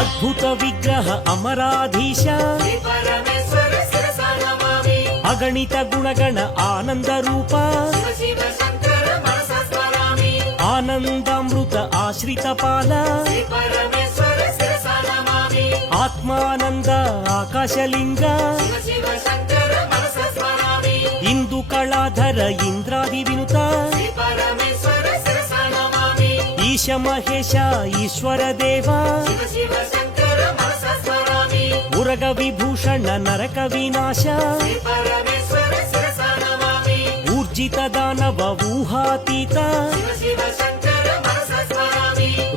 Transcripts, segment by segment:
అద్భుత విగ్రహ అమరాధీశ అగణిత గుణగణ ఆనంద రూప ఆనందామృత ఆశ్రిత పాల ఆత్మానంద ఆకాశలింగ ఇందు కళాధర ఇంద్రాది వినుత ఈశ మహేశ ఈశ్వర దేవా ఉరగ విభూషణ నరక వినాశ ఊర్జిత దానవ ఊహాతీత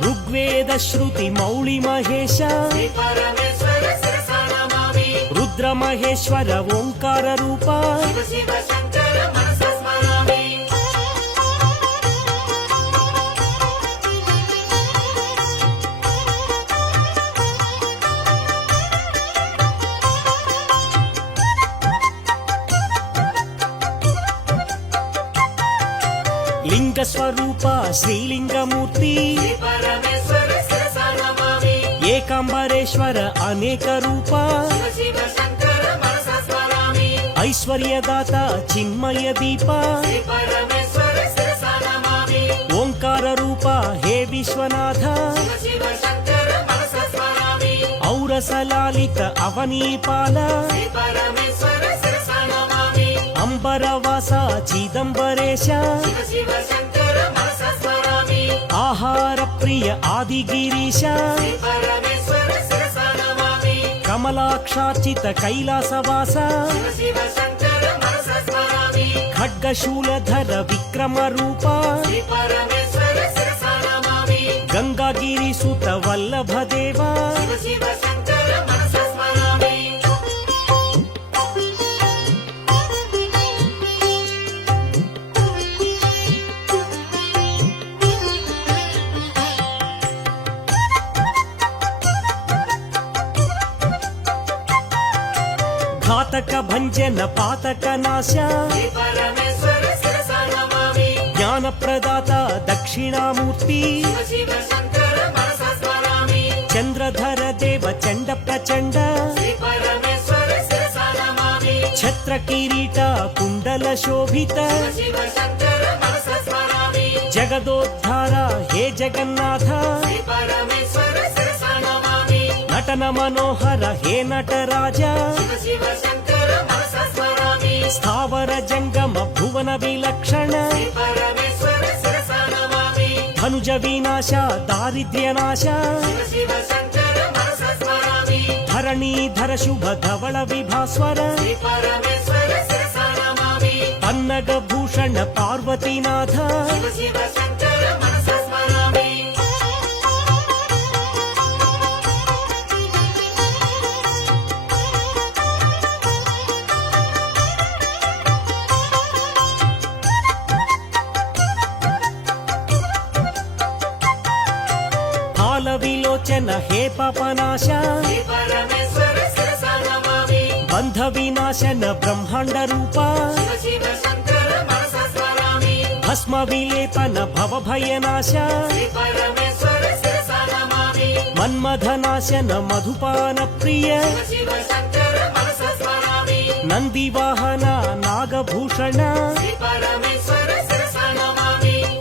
ఋగ్వేద శృతి మౌళి మహేశ రుద్ర మహేశ్వర ఓంకార రూప లింగ స్వరూప శ్రీలింగమూర్తి ఏకాంబరేశ్వర అనేక రూప ఐశ్వర్యదాత చిన్మయ దీప ఓంకార రూప హే విశ్వనాథ ఔరసలాలిత అవనీపాల అంబరవాస చిదంబరేశ ఆహార ప్రియ ఆదిగిరీశ కమలాక్షార్చిత కైలాసవాస ఖడ్గశూలధర విక్రమ రూప గంగాగిరి సుత వల్లభ దేవా ఘాతక భంజన పాతక నాశ జ్ఞాన ప్రదాత దక్షిణామూర్తి చంద్రధర దేవ చండ ప్రచండ ఛత్ర కిరీట కుండల శోభిత జగదోద్ధార హే జగన్నాథ నటన మనోహర హే నటరాజ స్థావర జంగమ భువన విలక్షణ ధనుజ వినాశ దారిద్ర్య నాశ ధరణీధర శుభ ధవళ విభాస్వర పన్నగ భూషణ పార్వతీనాథ విలోచన హే పాపనాశ బంధ వినాశన బ్రహ్మాండ రూప భస్మ విలేపన భవభయనాశ మన్మథనాశన మధుపాన ప్రియ నందివాహన నాగభూషణ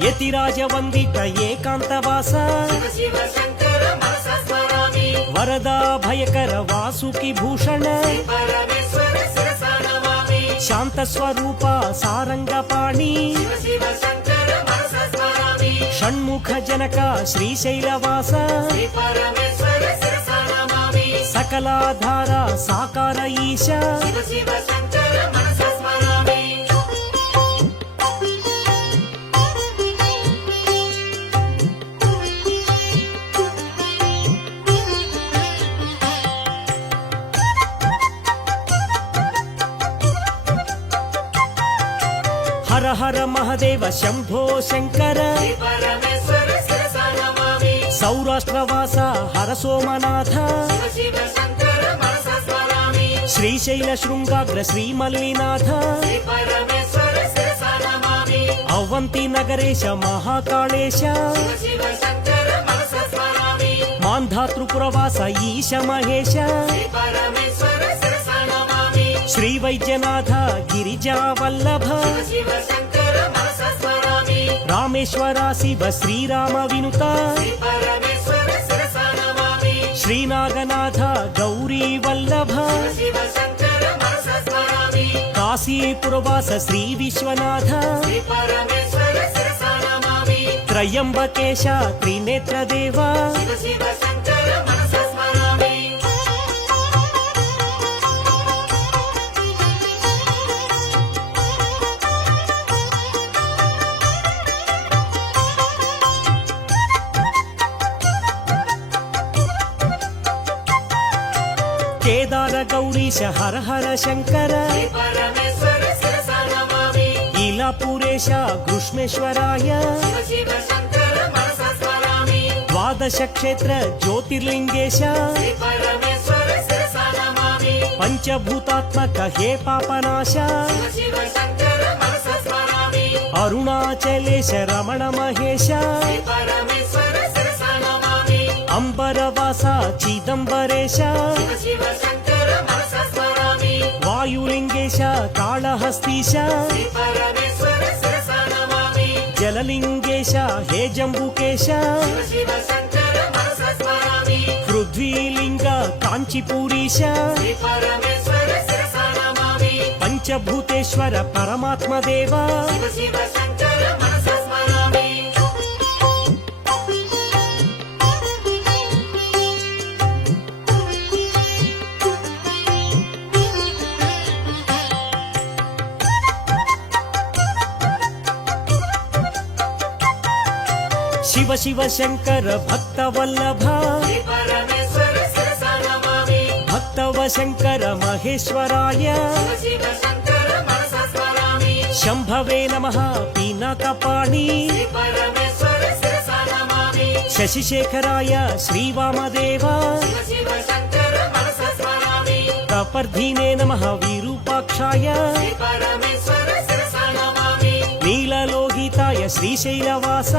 యతిరాజవందిత ఏకాంతవాస వరదా భయకర వాసుకి భూషణ శాంత స్వరూప సారంగపాణి షణ్ముఖ జనక శ్రీశైలవాస సకలాధార సాకార ఈశ హర హర మహదేవ శంభో శంకర సౌరాష్ట్రవాస హర సోమనాథ శ్రీశైల శృంగాగ్ర శ్రీమల్లినాథ అవంతి నగరేశ మహాకాళేశ మాంధాత త్రిపురవాస ఈశ మహేశ శ్రీ వైద్యనాథ గిరిజా వల్లభ రామేశ్వర శివ శ్రీరామ వినుత శ్రీనాగనాథ గౌరీ వల్లభ కాశీపురవాస శ్రీ విశ్వనాథ త్రయంబకేశ త్రినేత్రదేవ కేదార గౌరీశ హర హర శంకర ఈలాపురేశ కృష్ణేశ్వరాయ ద్వాదశ క్షేత్ర జ్యోతిర్లింగేశ పంచభూతాత్మక హే పాపనాశ అరుణాచలేశ రమణ మహేశ అంబరవాస చిదంబరేశ వాయులింగేశ కాళహస్తీశ జలలింగేశ హే జంబుకేశ పృథ్వీలింగ కాంచీపురీశ పంచభూతేశ్వర పరమాత్మదేవ శివ శివ శంకర భక్త వల్లభ భక్తవ శంకర మహేశ్వరాయ శంభవే నమః పీనకపాణి శశిశేఖరాయ శ్రీవామదేవ కపర్ధినే నమః విరూపాక్షాయ నీలలోహితాయ శ్రీశైలవాస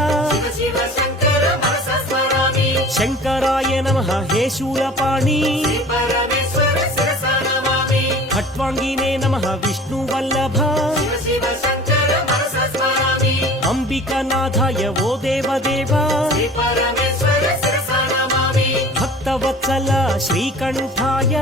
శంకరాయ నమః హే శూలపాణి ఖట్వాంగినే నమః విష్ణువల్లభ అంబికానాథాయ ఓ దేవదేవ భక్తవత్సల శ్రీకంఠాయ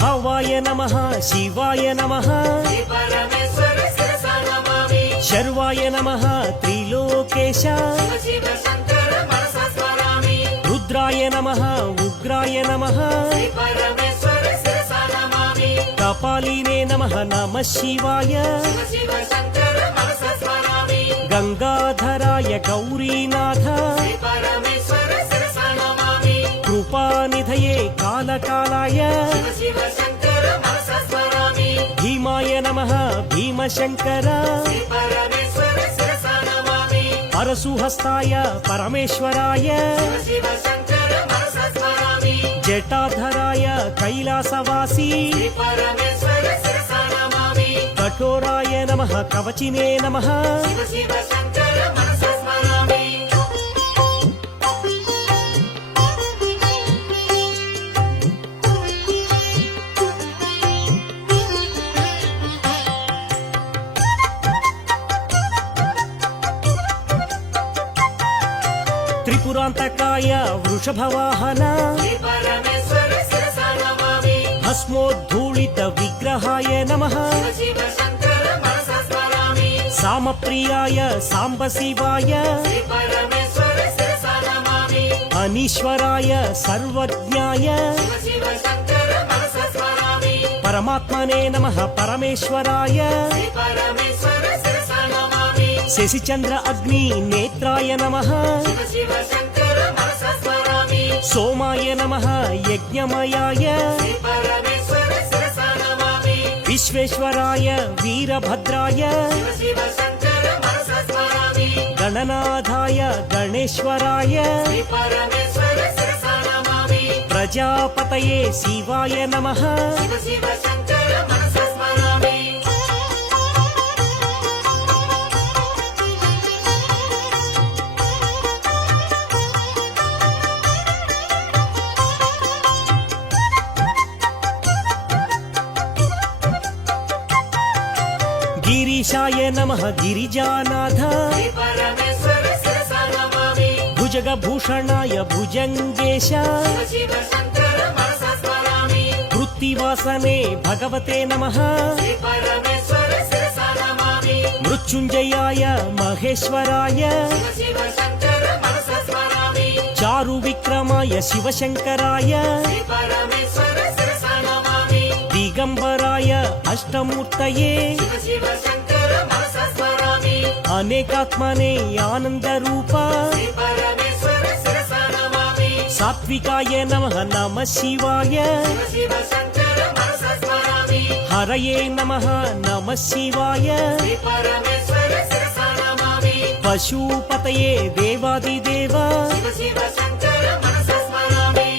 భవాయ నమః శివాయ నమః శర్వాయ నమః త్రిలోకేశ రుద్రాయ నమః ఉగ్రాయ నమః కపాలినే నమః నమః శివాయ గంగాధరాయ గౌరీనాథ కృపానిధయే కాలకాలాయ భీమాయ నమః భీమశంకర పరశుహస్తాయ పరమేశ్వరాయ జటాధరాయ కైలాసవాసీ కఠోరాయ నమః కవచినే నమః త్రిపురాంతకాయ వృషభవాహన భస్మోద్ధూళిత విగ్రహాయ నమః సామప్రియాయ సాంబ శివాయ అనీశ్వరాయ సర్వజ్ఞాయ పరమాత్మనే నమః పరమేశ్వరాయ శశిచంద్ర అగ్ని నేత్రాయ నమః సోమాయ నమః యజ్ఞమయాయ విశ్వేశ్వరాయ వీరభద్రాయ శంకర మనస స్మరామి గణనాథాయ గణేశ్వరాయ శ్రీ పరమేశ్వర శిరసా నమామి ప్రజాపతయే శివాయ నమః శివ శివ శంకర మనస స్మరామి గిరీశాయ నమః గిరిజానాథ శ్రీ పరమేశ్వర శిరసా నమామి భుజగభూషణాయ భుజంగేశ శివ శివ శంకర మనస స్మరామి వృత్తివాసనే భగవతే నమః శ్రీ పరమేశ్వర శిరసా నమామి మృత్యుంజయాయ మహేశ్వరాయ శివ శివ శంకర మనస స్మరామి చారు విక్రమాయ శివశంకరాయ శ్రీ పరమేశ్వర శిరసా నమామి దిగంబరాయ అష్టమూర్తయే శివ శివ శంకర మనస స్మరామి అనేకాత్మనే ఆనందరూప శ్రీ పరమేశ్వర శిరసా నమామి సాత్వికాయ నమః నమః శివాయ శివ శివ శంకర మనస స్మరామి హరయే నమః నమః శివాయ శ్రీ పరమేశ్వర శిరసా నమామి పశుపతయే దేవాదిదేవ శివ శివ శంకర మనస స్మరామి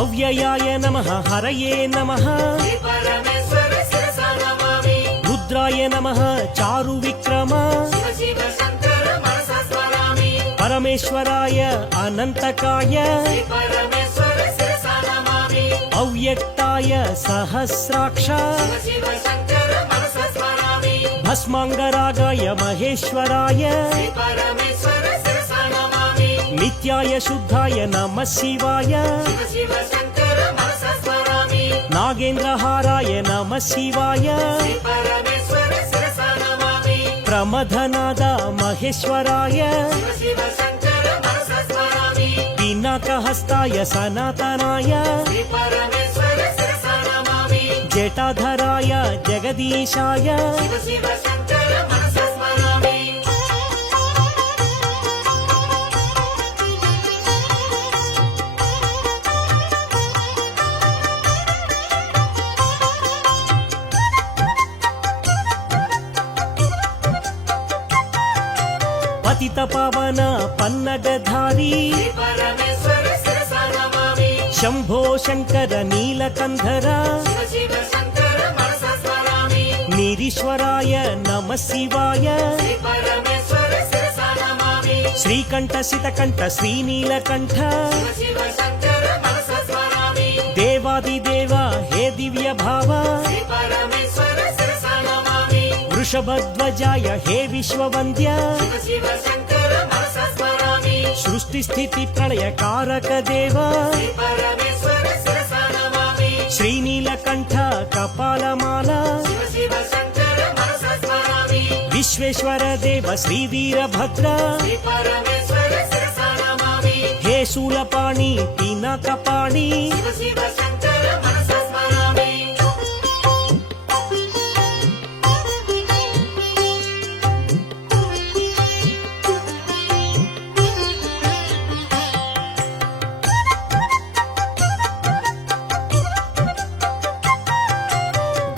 అవ్యయాయ నమః హరయే నమః శ్రీ పరమేశ్వర శిరసా నమామి రుద్రాయ నమః చారు విక్రమ శివ శివ శంకర మనస స్మరామి పరమేశ్వరాయ అనంతకాయ శ్రీ పరమేశ్వర శిరసా నమామి అవ్యక్తాయ సహస్రాక్ష శివ శివ శంకర మనస స్మరామి భస్మాంగరాగాయ మహేశ్వరాయ శ్రీ పరమేశ్వర శిరసా నమామి నిత్యాయ శుద్ధాయ నమః శివాయ శివ శివ శంకర మనస స్మరామి నాగేంద్రహారాయ నమః శివాయ శ్రీ పరమేశ్వర శిరసా నమామి ప్రమథనాద మహేశ్వరాయ శివ శివ శంకర మనస స్మరామి పినాకహస్తాయ సనాతనాయ శ్రీ పరమేశ్వర శిరసా నమామి జటాధరాయ జగదీశాయ శివ శివ శంకర మనస స్మరామి పతిత పవన పన్నగధారి శ్రీ పరమేశ్వర శిరసా నమామి శంభో శంకర నీలకంధర శివ శివ శంకర మనస స్మరామి నిరీశ్వరాయ నమః శివాయ శ్రీ పరమేశ్వర శిరసా నమామి శ్రీకంఠ సితకంఠ శ్రీనీలకంఠ శివ శివ శంకర మనస స్మరామి దేవాదిదేవ హే దివ్య భావ శ్రీ పరమేశ్వర శిరసా నమామి వృషభధ్వజాయ హే విశ్వవంద్య శివ శివ శంకర మనస స్మరామి సృష్టి స్థితి ప్రళయ కారక దేవ శ్రీ పరమేశ్వర శిరసా నమామి శ్రీనీలకంఠ కపాలమాల శివ శివ శంకర మనస స్మరామి విశ్వేశ్వర దేవ శ్రీ వీరభద్ర శ్రీ పరమేశ్వర శిరసా నమామి హే శూలపాణి పినాకపాణి శివ శివ శంకర మనస స్మరామి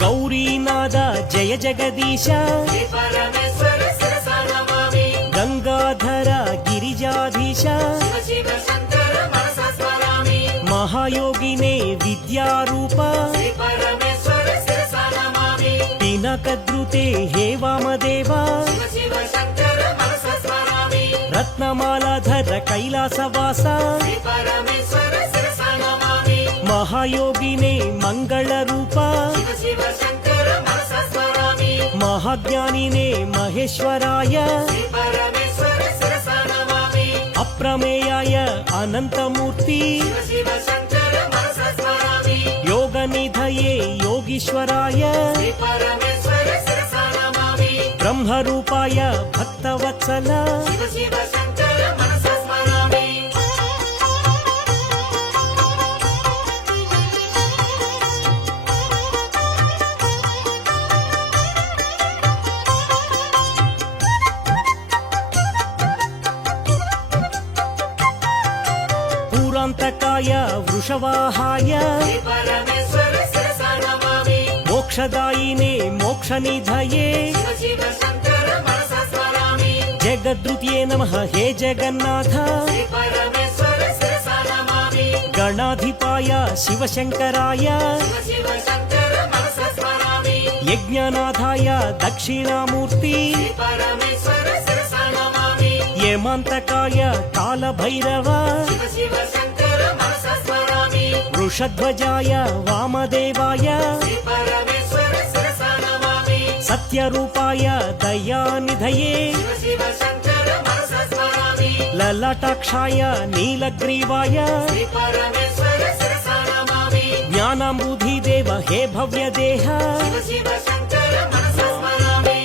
గౌరీనాథ జయ జగదీశ శ్రీ పరమేశ్వర శిరసా నమామి గంగాధర గిరిజాధీశ శివ శివ శంకర మనస స్మరామి మహాయోగినే విద్యారూప శ్రీ పరమేశ్వర శిరసా నమామి పినకద్రుతే హే వామదేవ శివ శివ శంకర మనస స్మరామి రత్నమాలాధర కైలాసవాస శ్రీ పరమేశ్వర శిరసా నమామి మహాయోగినే మంగళ రూప శివ శివ శంకర మనస స్మరామి మహాజ్ఞానినే మహేశ్వరాయ శ్రీ పరమేశ్వర శిరసా నమామి అప్రమేయాయ అనంతమూర్తి శివ శివ శంకర మనస స్మరామి యోగనిధయే యోగీశ్వరాయ శ్రీ పరమేశ్వర శిరసా నమామి బ్రహ్మరూపాయ భక్తవత్సల శివ శివ శంకర మనస స్మరామి हेमन्तकाय वृषवाहाय श्री परमेश्वर शिरसा नमामि मोक्षदायिने मोक्षनिधये शिव शिव शङ्कर मनसा स्मरामि जगद्रुत्ये नमः हे जगन्नाथ श्री परमेश्वर शिरसा नमामि गणाधिपाय शिवशङ्कराय शिव शिव शङ्कर मनसा स्मरामि यज्ञनाथाय दक्षिणामूर्ति श्री परमेश्वर शिरसा नमामि हेमन्तकाय कालभैरव शिव शिव शङ्कर मनसा स्मरामि वृषध्वजाय वामदेवाय श्री परमेश्वर शिरसा नमामि सत्यरूपाय दयानिधये शिव शिव शङ्कर मनसा स्मरामि ललाटाक्षाय नीलग्रीवाय श्री परमेश्वर शिरसा नमामि ज्ञानाम्बुधिदेव हे भव्यदेह शिव शिव शङ्कर मनसा स्मरामि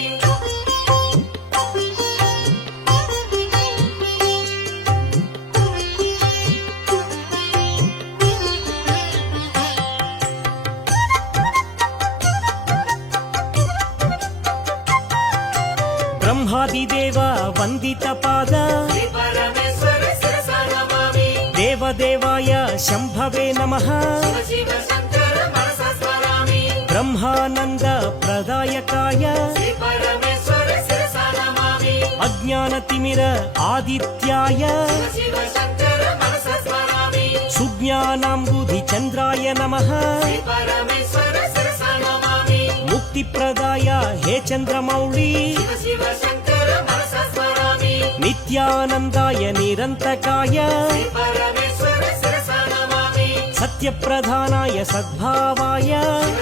ब्रह्मादिदेव वन्दितपाद श्री परमेश्वर शिरसा नमामि देवदेवाय शम्भवे नमः शिव शिव शङ्कर मनसा स्मरामि ब्रह्मानन्द प्रदायकाय श्री परमेश्वर शिरसा नमामि अज्ञानतिमिर आदित्याय शिव शिव शङ्कर मनसा स्मरामि सुज्ञानाम्बुधिचन्द्राय नमः श्री परमेश्वर शिरसा नमामि मुक्तिप्रदाय हे चन्द्रमौळि शिव शिव शङ्कर मनसा स्मरामि नित्यानन्दाय निरन्तकाय श्री परमेश्वर शिरसा नमामि सत्यप्रधानाय सद्भावाय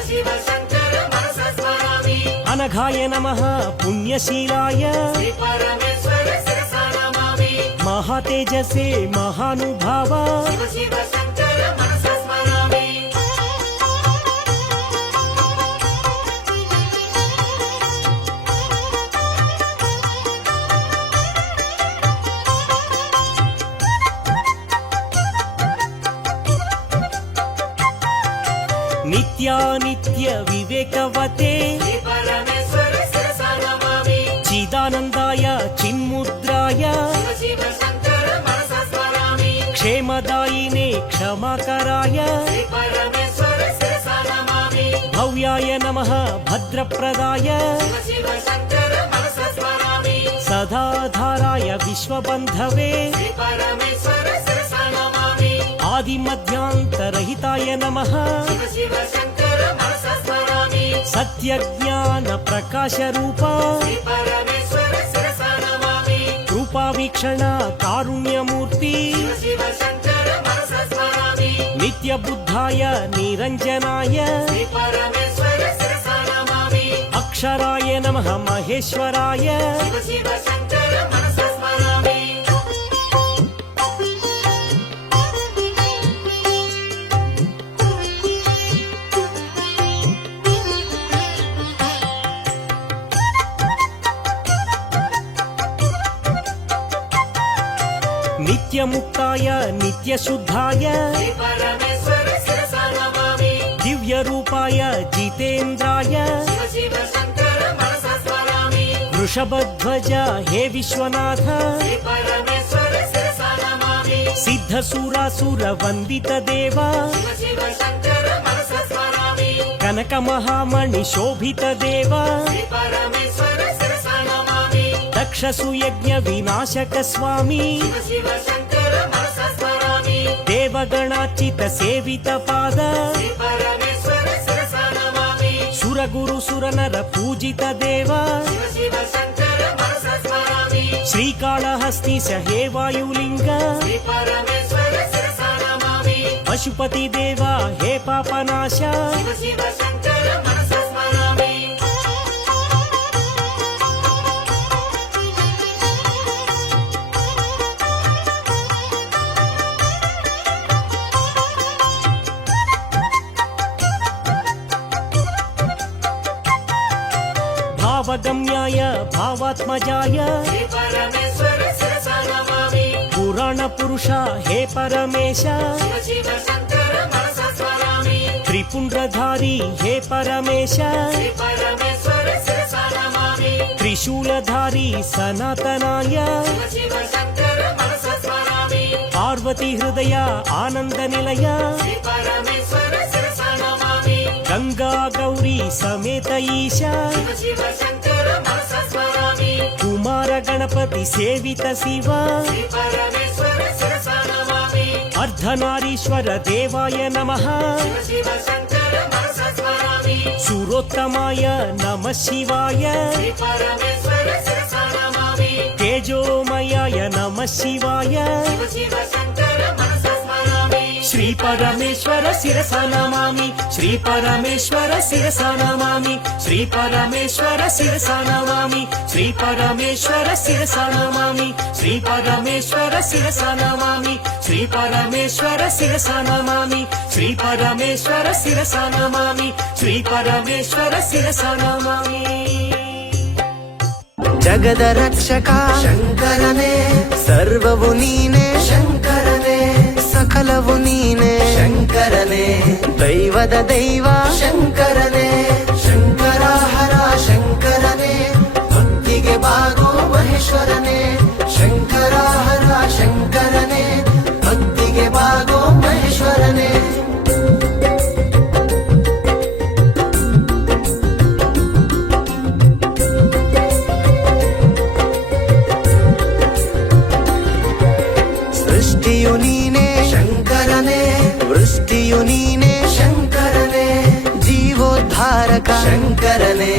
शिव शिव शङ्कर मनसा स्मरामि अनघाय नमः पुण्यशीलाय श्री परमेश्वर शिरसा नमामि महातेजसे महानुभाव शिव शिव शङ्कर मनसा स्मरामि नित्यानित्य विवेकवते श्री परमेश्वर शिरसा नमामि चिदानन्दाय चिन्मुद्राय शिव शिव शङ्कर मनसा स्मरामि क्षेमदायिने क्षमाकराय श्री परमेश्वर शिरसा नमामि भव्याय नमः भद्रप्रदाय शिव शिव शङ्कर मनसा स्मरामि सदाधाराय विश्वबन्धवे श्री परमेश्वर शिरसा नमामि आदिमध्यान्तरहिताय नमः शिव शिव शङ्कर मनसा स्मरामि सत्यज्ञानप्रकाशरूप श्री परमेश्वर शिरसा नमामि कृपावीक्षण कारुण्यमूर्ति शिव शिव शङ्कर मनसा स्मरामि नित्यबुद्धाय निरञ्जनाय श्री परमेश्वर शिरसा नमामि अक्षराय नमः महेश्वराय शिव शिव शङ्कर मनसा स्मरामि नित्यमुक्ताय नित्यशुद्धाय श्री परमेश्वर शिरसा नमामि दिव्यरूपाय जितेन्द्राय शिव शिव शङ्कर मनसा स्मरामि वृषभध्वज हे विश्वनाथ श्री परमेश्वर शिरसा नमामि सिद्धसुरासुरवन्दितदेव शिव शिव शङ्कर मनसा स्मरामि कनकमहामणिशोभितदेव श्री परमेश्वर शिरसा नमामि दक्षसुयज्ञविनाशक स्वामी शिव शिव शङ्कर मनसा स्मरामि देवगणार्चितसेवितपाद श्री परमेश्वर शिरसा नमामि सुरगुरुसुरनर पूजितदेव शिव शिव शङ्कर मनसा स्मरामि श्रीकाళहस्तीश हे वायुलिङ्ग श्री परमेश्वर शिरसा नमामि पशुपतिदेव हे पापनाश शिव शिव शङ्कर मनसा स्मरामि भावगम्याय भावात्मजाय श्री परमेश्वर शिरसा नमामि पुराणपुरुष हे परमेश शिव शिव शङ्कर मनसा स्मरामि त्रिपुण्ड्रधारी हे परमेश श्री परमेश्वर शिरसा नमामि त्रिशूलधारी सनातनाय शिव शिव शङ्कर मनसा स्मरामि ಪಾರ್ವತಿ ಹೃದಯ ಆನಂದ ನಿಲಯ ಶ್ರೀ ಪರಮೇಶ್ವರ ಶಿರಸ ನಮಾಮಿ ಗಂಗಾ ಗೌರಿ ಸಮೇತ ಈಶಾ ಶಿವ ಶಿವ ಶಂಕರ ಮನಸ ಸ್ಮರಾಮಿ ಕುಮಾರ ಗಣಪತಿ ಸೇವಿತ ಶಿವ ಶ್ರೀ ಪರಮೇಶ್ವರ ಶಿರಸ ನಮಾಮಿ ಅರ್ಧನಾರೀಶ್ವರ ದೇವಾಯ ನಮಃ ಶಿವ ಶಿವ ಶಂಕರ ಮನಸ ಸ್ಮರಾಮಿ ಸುರೋತ್ತಮಾಯ ನಮಃ ಶಿವಾಯ ಶ್ರೀ ಪರಮೇಶ್ವರ ಶಿರಸ ನಮಾಮಿ ತೇಜೋಮಯಾಯ ನಮಃ ಶಿವಾಯ ಶಿವ ಶಿವ ಶಂಕರ ಮನಸ ಸ್ಮರಾಮಿ ಶ್ರೀ ಪರಮೇಶ್ವರ ಶಿರಸ ನಮಾಮಿ ಶ್ರೀ ಪರಮೇಶ್ವರ ಶಿರಸ ನಮಾಮಿ ಶ್ರೀ ಪರಮೇಶ್ವರ ಶಿರಸ ನಮಾಮಿ ಶ್ರೀ ಪರಮೇಶ್ವರ ಶಿರಸ ನಮಾಮಿ ಶ್ರೀ ಪರಮೇಶ್ವರ ಶಿರಸ ನಮಾಮಿ ಶ್ರೀ ಪರಮೇಶ್ವರ ಶಿರಸ ನಮಾಮಿ ಶ್ರೀ ಪರಮೇಶ್ವರ ಶಿರಸ ನಮಾಮಿ ಶ್ರೀ ಪರಮೇಶ್ವರ ಶಿರಸ ನಮಾಮಿ ಜಗದ ರಕ್ಷಕ ಶಂಕರನೇ, ಸರ್ವವು ನೀನೆ ಶಂಕರನೇ, ಸಕಲವು ನೀನೆ ಶಂಕರನೇ, ದೈವದ ದೈವ ಶಂಕರನೇ, ಶಂಕರಾಹರ ಶಂಕರನೇ, ಭಕ್ತಿಗೆ ಬಾಗೋ ಮಹೇಶ್ವರನೇ, ಶಂಕರಾಹರ ಶಂಕರನೇ, ಭಕ್ತಿಗೆ ಬಾಗೋ ಮಹೇಶ್ವರನೇ. ಸೃಷ್ಟಿಯು ನೀನೆ ಶಂಕರನೇ, ವೃಷ್ಟಿಯು ನೀನೆ ಶಂಕರನೇ, ಜೀವೋದ್ಧಾರಕ ಶಂಕರನೇ,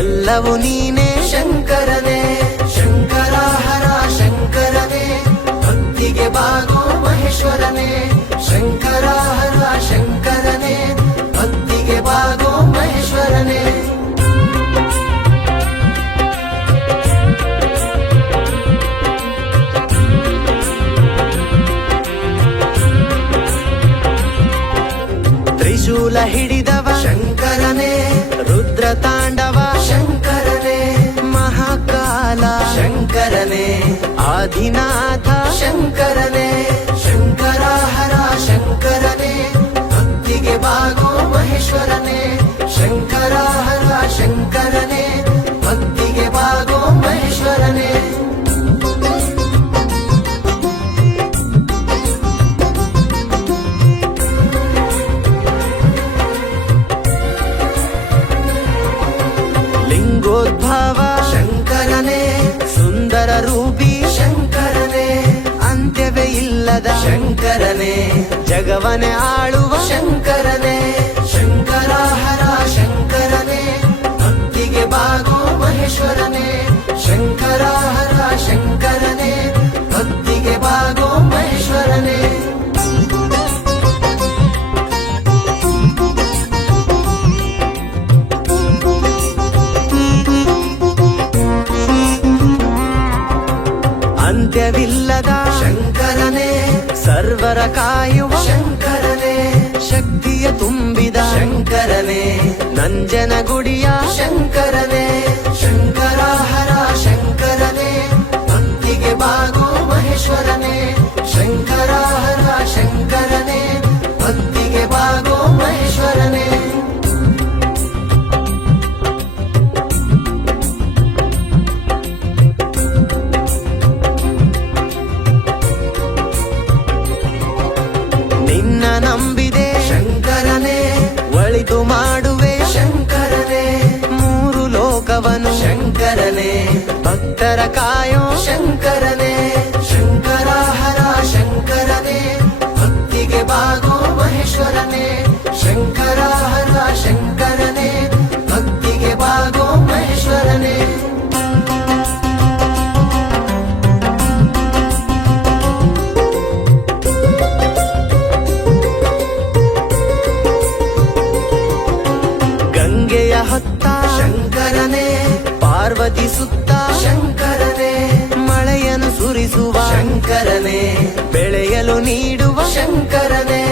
ಎಲ್ಲವೂ ನೀನೆ ಶಂಕರನೇ, ಶಂಕರಾಹರ ಶಂಕರನೇ, ಭಕ್ತಿಗೆ ಬಾಗೋ ಮಹೇಶ್ವರನೇ, ಶಂಕರಾಹರ ಶಂಕರನೇ, ಭಕ್ತಿಗೆ ಬಾಗೋ ಮಹೇಶ್ವರನೇ. ತ್ರಿಶೂಲ ಹಿಡಿದವ ಶಂಕರನೇ, ರುದ್ರ ತಾಂಡವ ಶಂಕರನೇ, ಮಹಾಕಾಲ ಶಂಕರನೇ, ಆದಿನಾಥ ಶಂಕರನೇ, ಶಂಕರಾಹರ ಶಂಕರನೇ, ಭಕ್ತಿಗೆ ಬಾಗೋ ಮಹೇಶ್ವರನೇ, ಶಂಕರಾಹರ ಶಂಕರನೇ, ಭಕ್ತಿಗೆ ಬಾಗೋ ಮಹೇಶ್ವರನೇ. ಲಿಂಗೋದ್ಭವ ಶಂಕರನೇ, ಸುಂದರ ರೂಪಿ ಶಂಕರನೇ, ಅಂತ್ಯವೇ ಇಲ್ಲದ ಶಂಕರನೇ, ಜಗವನೆ ಆಳುವ ಶಂಕರನೇ, ಶಂಕರಾಹರ ಶಂಕರನೇ, ಭಕ್ತಿಗೆ ಬಾಗೋ ಮಹೇಶ್ವರನೇ, ಶಂಕರಾಹರ ಶಂಕರನೇ, ಭಕ್ತಿಗೆ ಬಾಗೋ ಮಹೇಶ್ವರನೇ. ಅಂತ್ಯವಿಲ್ಲದ ಶಂಕರನೇ, ಸರ್ವರ ಕಾಯುವ ಶಂಕರನೇ, ಶಕ್ತಿಯ ತುಂಬಿದ ಶಂಕರನೇ, ನಂಜನಗುಡಿಯ ಶಂಕರನೇ, ಶಂಕರಾಹರ ಶಂಕರನೇ, ಭಕ್ತಿಗೆ ಬಾಗೋ ಮಹೇಶ್ವರನೇ, ಶಂಕರಾಹರ ಶಂಕರನೇ, ಭಕ್ತಿಗೆ ಬಾಗೋ ಮಹೇಶ್ವರನೇ. ನಿನ್ನ ನಂಬಿದೆ ಶಂಕರನೇ, ಒಳಿತು ಮಾಡುವೆ ಶಂಕರನೇ, ಮೂರು ಲೋಕವನು ಶಂಕರನೇ, ಭಕ್ತರ ಕಾಯೋ ಶಂಕರನೇ, ಶಂಕರಾಹರ ಶಂಕರನೇ, ಭಕ್ತಿಗೆ ಬಾಗೋ ಮಹೇಶ್ವರನೇ, ಶಂಕರಾಹರ ಶಂಕರನೇ, ಭಕ್ತಿಗೆ ಬಾಗೋ ಮಹೇಶ್ವರನೇ. ಗಂಗೆಯ ಹೊತ್ತ ಶಂಕರನೇ, ಪಾರ್ವತಿ ಸುತ್ತ ಶಂಕರನೇ, ಮಳೆಯನ್ನು ಸುರಿಸುವ ಶಂಕರನೇ, ಬೆಳೆಯಲು ನೀಡುವ ಶಂಕರನೇ,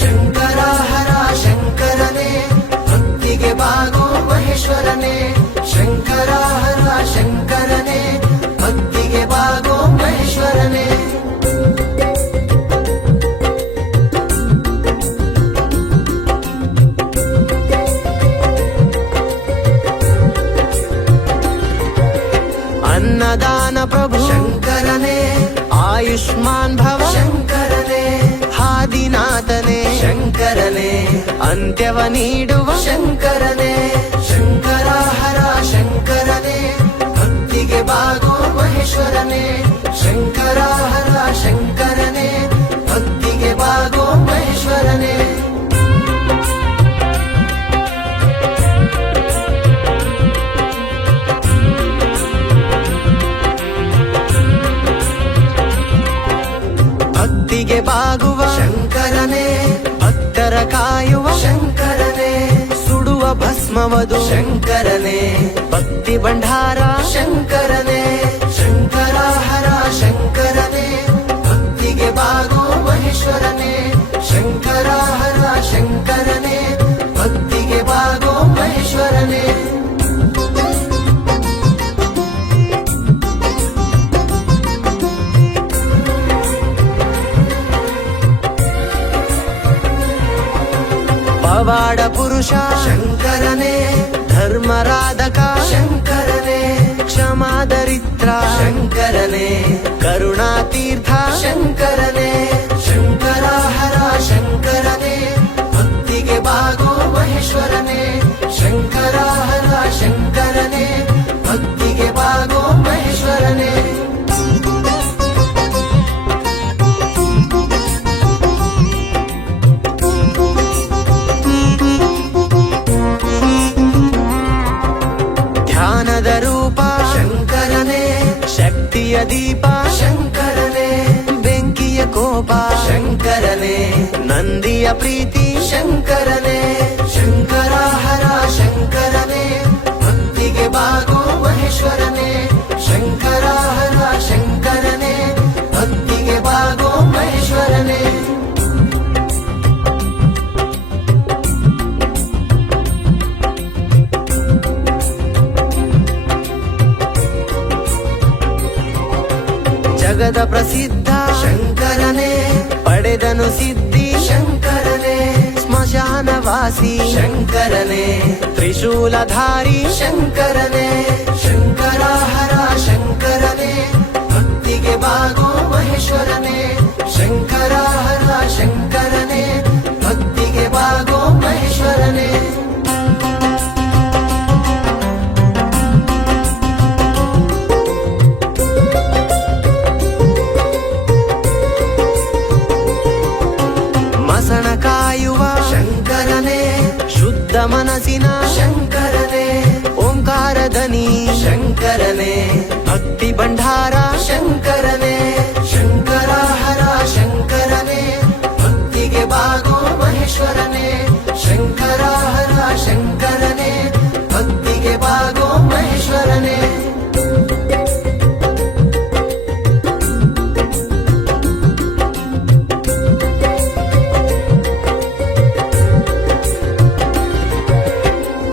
ಶಂಕರಾಹರ ಶಂಕರನೇ, ಭಕ್ತಿಗೆ ಬಾಗೋ ಮಹೇಶ್ವರನೇ, ಶಂಕರಾಹರ ಶಂಕರನೇ, ಭಕ್ತಿಗೆ ಬಾಗೋ ಮಹೇಶ್ವರನೇ. ಅನ್ನದಾನ ಪ್ರಭು ಶಂಕರನೇ, ಆಯುಷ್ಮಾನ್ ಭವ ಶಂಕರನೇ, ಅಂತ್ಯವ ನೀಡುವ ಶಂಕರನೇ. ಶಂಕರ ಹರ ಶಂಕರನೇ, ಭಕ್ತಿಗೆ ಬಾಗೋ ಮಹೇಶ್ವರನೇ. ಶಂಕರ ಹರ ಶಂಕರನೇ, ಭಕ್ತಿಗೆ ಬಾಗೋ ಮಹೇಶ್ವರನೇ. ಭಕ್ತಿಗೆ ಬಾಗುವ ಶಂಕರನೇ, ಭಕ್ತರ ಕಾಯುವ ಶಂಕರನೇ. ಸುಡುವ ಭಸ್ಮವದು ಶಂಕರನೇ, ಭಕ್ತಿ ಭಂಡಾರ ಶಂಕರನೇ. ಶಂಕರ ಹರ ಶಂಕರನೇ, ಭಕ್ತಿಗೆ ಬಾಗೋ ಮಹೇಶ್ವರನೇ. ಶಂಕರ ಹರ ಶಂಕರನೇ, ಭಕ್ತಿಗೆ ಬಾಗೋ ಮಹೇಶ್ವರನೇ. ಪವಾಡ ಪುರುಷ ಶಂಕರನೇ, ಧರ್ಮರಾಧಕ ಶಂಕರನೇ. ಕ್ಷಮಾದರಿತ್ರ ಶಂಕರನೇ, ಕರುಣಾತೀರ್ಥ ಶಂಕರನೇ. ಶಂಕರ ಹರ ಶಂಕರನೇ, ಭಕ್ತಿಗೆ ಬಾಗೋ ಮಹೇಶ್ವರನೇ. ಶಂಕರ ಹರ ಶಂಕರನೇ, ಭಕ್ತಿಗೆ ಬಾಗೋ ಮಹೇಶ್ವರನೇ. ಧ್ಯಾನದ ರೂಪ ಶಂಕರನೇ, ಶಕ್ತಿಯ ದೀಪ ಶಂಕರನೇ. ಬೆಂಕಿಯ ಕೋಪ ಶಂಕರನೇ, ನಂದಿಯ ಪ್ರೀತಿ ಶಂಕರನೇ. ಶಂಕರ ಹರ ಶಂಕರನೇ, ಭಕ್ತಿಗೆ ಬಾಗೋ ಮಹೇಶ್ವರನೇ. ಶಂಕರ ಹರ ಶಂಕರನೇ, ಭಕ್ತಿಗೆ ಬಾಗೋ ಮಹೇಶ್ವರನೇ. ಜಗದ ಪ್ರಸಿದ್ಧ ಶಂಕರನೇ, ಪಡೆದನು ಸಿದ್ಧಿ ಶಂಕರನೇ. ಸ್ಮಶಾನವಾಸಿ ಶಂಕರನೇ, ತ್ರಿಶೂಲಧಾರಿ ಶಂಕರನೇ. ಶಂಕರ ಹರ ಶಂಕರನೇ, ಭಕ್ತಿಗೆ ಬಾಗೋ ಮಹೇಶ್ವರನೇ. ಶಂಕರ ಹರ ಶಂಕರನೇ, ಭಕ್ತಿಗೆ ಬಾಗೋ ಮಹೇಶ್ವರನೇ. ಮಸಣ ಕಾಯುವ ಶಂಕರನೇ, ಶುದ್ಧ ಮನಸ್ಸಿನ ಶಂಕರನೇ. ಓಂಕಾರ ದನಿ ಶಂಕರನೇ, ಭಕ್ತಿ ಭಂಡಾರ ಶಂಕರನೇ. ಶಂಕರ ಹರ ಶಂಕರನೇ, ಭಕ್ತಿಗೆ ಬಾಗೋ ಮಹೇಶ್ವರನೇ. ಶಂಕರ ಹರ ಶಂಕರನೇ, ಭಕ್ತಿಗೆ ಬಾಗೋ ಮಹೇಶ್ವರನೇ.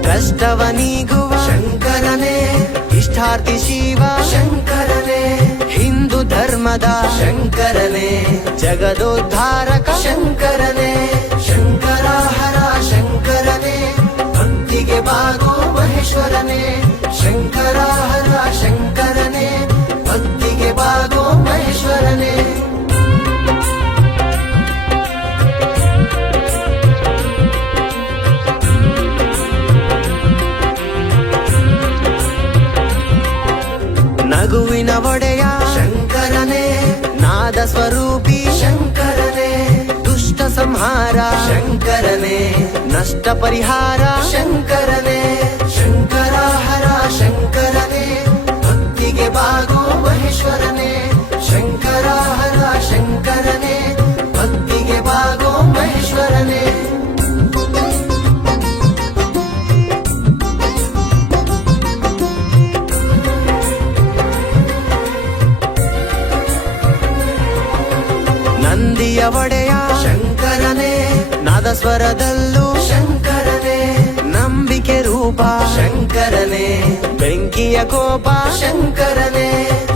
ಕಷ್ಟವ ನೀಗುವ ಶಂಕರನೇ, ಇಷ್ಟಾರ್ಥಿ ಶಿವ ಶಂಕರನೇ. ಹಿಂದೂ ಧರ್ಮದ ಶಂಕರನೇ, ಜಗದೋದ್ಧಾರಕ ಶಂಕರನೇ. ಶಂಕರ ಹರ ಶಂಕರನೇ, ಭಕ್ತಿಗೆ ಬಾಗೋ ಮಹೇಶ್ವರನೇ. ಶಂಕರ ಹರ ಶಂಕರನೇ, ಭಕ್ತಿಗೆ ಬಾಗೋ ಮಹೇಶ್ವರನೇ. ನಗುವಿನ ಒಡೆಯ ಶಂಕರನೇ, ನಾದ ಸ್ವರೂಪಿ ಶಂಕರನೇ. ದುಷ್ಟ ಸಂಹಾರ ಶಂಕರನೇ, ನಷ್ಟ ಪರಿಹಾರ ಶಂಕರನೇ. ಶಂಕರ ಹರ ಶಂಕರನೇ, ಭಕ್ತಿಗೆ ಬಾಗೋ ಮಹೇಶ್ವರನೇ. ಶಂಕರ ಹರ ಶಂಕರನೇ, ಭಕ್ತಿಗೆ ಬಾಗೋ ಮಹೇಶ್ವರನೇ. ನಂದಿಯ ಒಡೆಯ ಶಂಕರನೇ, ನಾದಸ್ವರದಲ್ಲೂ ಶಂಕರನೇ. ನಂಬಿಕೆ ರೂಪ ಶಂಕರನೇ, ಬೆಂಕಿಯ ಕೋಪ ಶಂಕರನೇ.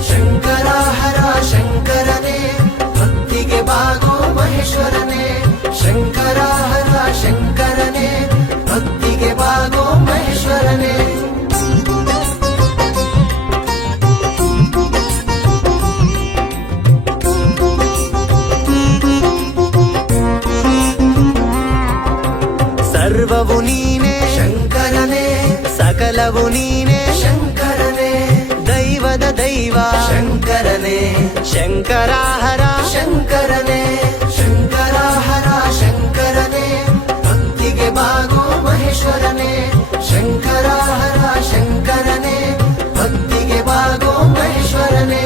ಶಂಕರ ಹರ ಶಂಕರನೇ, ಭಕ್ತಿಗೆ ಬಾಗೋ ಮಹೇಶ್ವರನೇ. ಶಂಕರ ಹರ ಶಂಕರನೇ, ಭಕ್ತಿಗೆ ಬಾಗೋ ಮಹೇಶ್ವರನೇ. ಸಕಲವು ನೀನೇ ಶಂಕರನೇ, ದೈವದ ದೈವ ಶಂಕರನೇ, ಶಂಕರಾಹರ ಶಂಕರನೇ, ಶಂಕರಾಹರ ಶಂಕರನೇ, ಭಕ್ತಿಗೆ ಬಾಗೋ ಮಹೇಶ್ವರನೇ, ಶಂಕರಾಹರ ಶಂಕರನೇ, ಭಕ್ತಿಗೆ ಬಾಗೋ ಮಹೇಶ್ವರನೇ.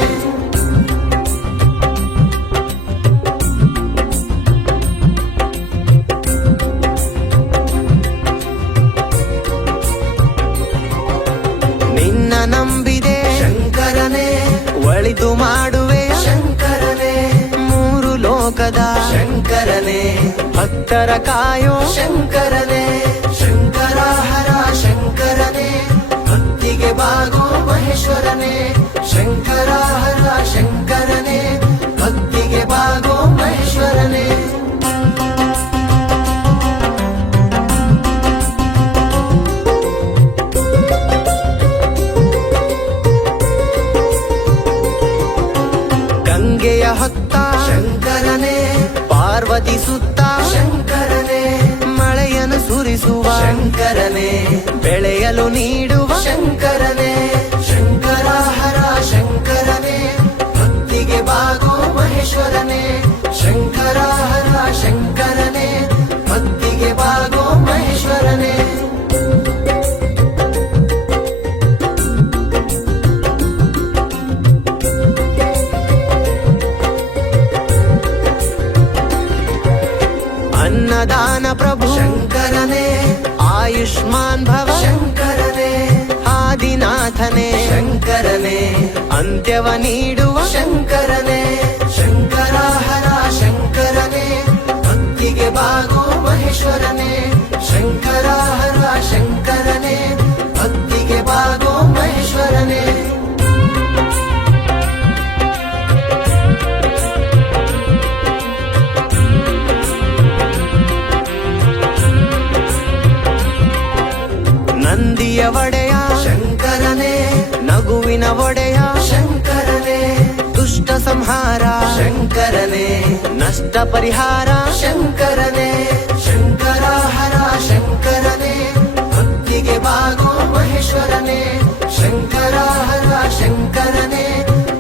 ನಿನ್ನ ನಂಬಿದೆ ಶಂಕರನೇ, ಒಳಿತು ಮಾಡುವೆ ಶಂಕರನೇ, ಮೂರು ಲೋಕದ ಶಂಕರನೇ, ಭಕ್ತರ ಕಾಯೋ ಶಂಕರನೇ, ಶಂಕರಾಹರ ಶಂಕರನೇ, ಭಕ್ತಿಗೆ ಬಾಗೋ ಮಹೇಶ್ವರನೇ, ಶಂಕರಾಹರ ಶಂಕರನೇ, ಭಕ್ತಿಗೆ ಬಾಗೋ ಮಹೇಶ್ವರನೇ. ಗಂಗೆಯ ಹೊತ್ತ ಶಂಕರನೇ, ಪಾರ್ವತಿ ಸುತ್ತ ಶಂಕರನೇ, ಮಳೆಯನ್ನು ಸುರಿಸುವ ಶಂಕರನೇ, ಬೆಳೆಯಲು ನೀಡುವ ಶಂಕರನೇ, ಶಂಕರಾಹರ ಶಂಕರನೇ, ಭಕ್ತಿಗೆ ಬಾಗೋ ಮಹೇಶ್ವರನೇ, ಶಂಕರಾಹರ ಶಂಕರನೇ, ಭಕ್ತಿಗೆ ಬಾಗೋ ಮಹೇಶ್ವರನೇ. ಅನ್ನದಾನ ಪ್ರಭು ಶಂಕರನೇ, ಆಯುಷ್ಮಾನ್ ಭವ ಶಂಕರನೇ, ಆದಿನಾಥನೇ ಶಂಕರನೇ, ಅಂತ್ಯವ ನೀಡುವ ಶಂಕರನೇ, ಶಂಕರಾಹರ ಶಂಕರನೇ, ಭಕ್ತಿಗೆ ಬಾಗೋ ಮಹೇಶ್ವರನೇ, ಶಂಕರಾಹರ ಶಂಕರನೇ, ಭಕ್ತಿಗೆ ಬಾಗೋ ಮಹೇಶ್ವರನೇ. ನಂದಿಯ ಒಡೆಯ ಶಂಕರನೇ, ನಗುವಿನ ಒಡೆಯ ಶಂಕರನೇ, ದುಷ್ಟ ಸಂಹಾರ ಶಂಕರನೇ, ನಷ್ಟ ಪರಿಹಾರ ಶಂಕರನೇ, ಶಂಕರಾಹರ ಶಂಕರನೇ, ಭಕ್ತಿಗೆ ಬಾಗೋ ಮಹೇಶ್ವರನೇ, ಶಂಕರಾಹರ ಶಂಕರನೇ,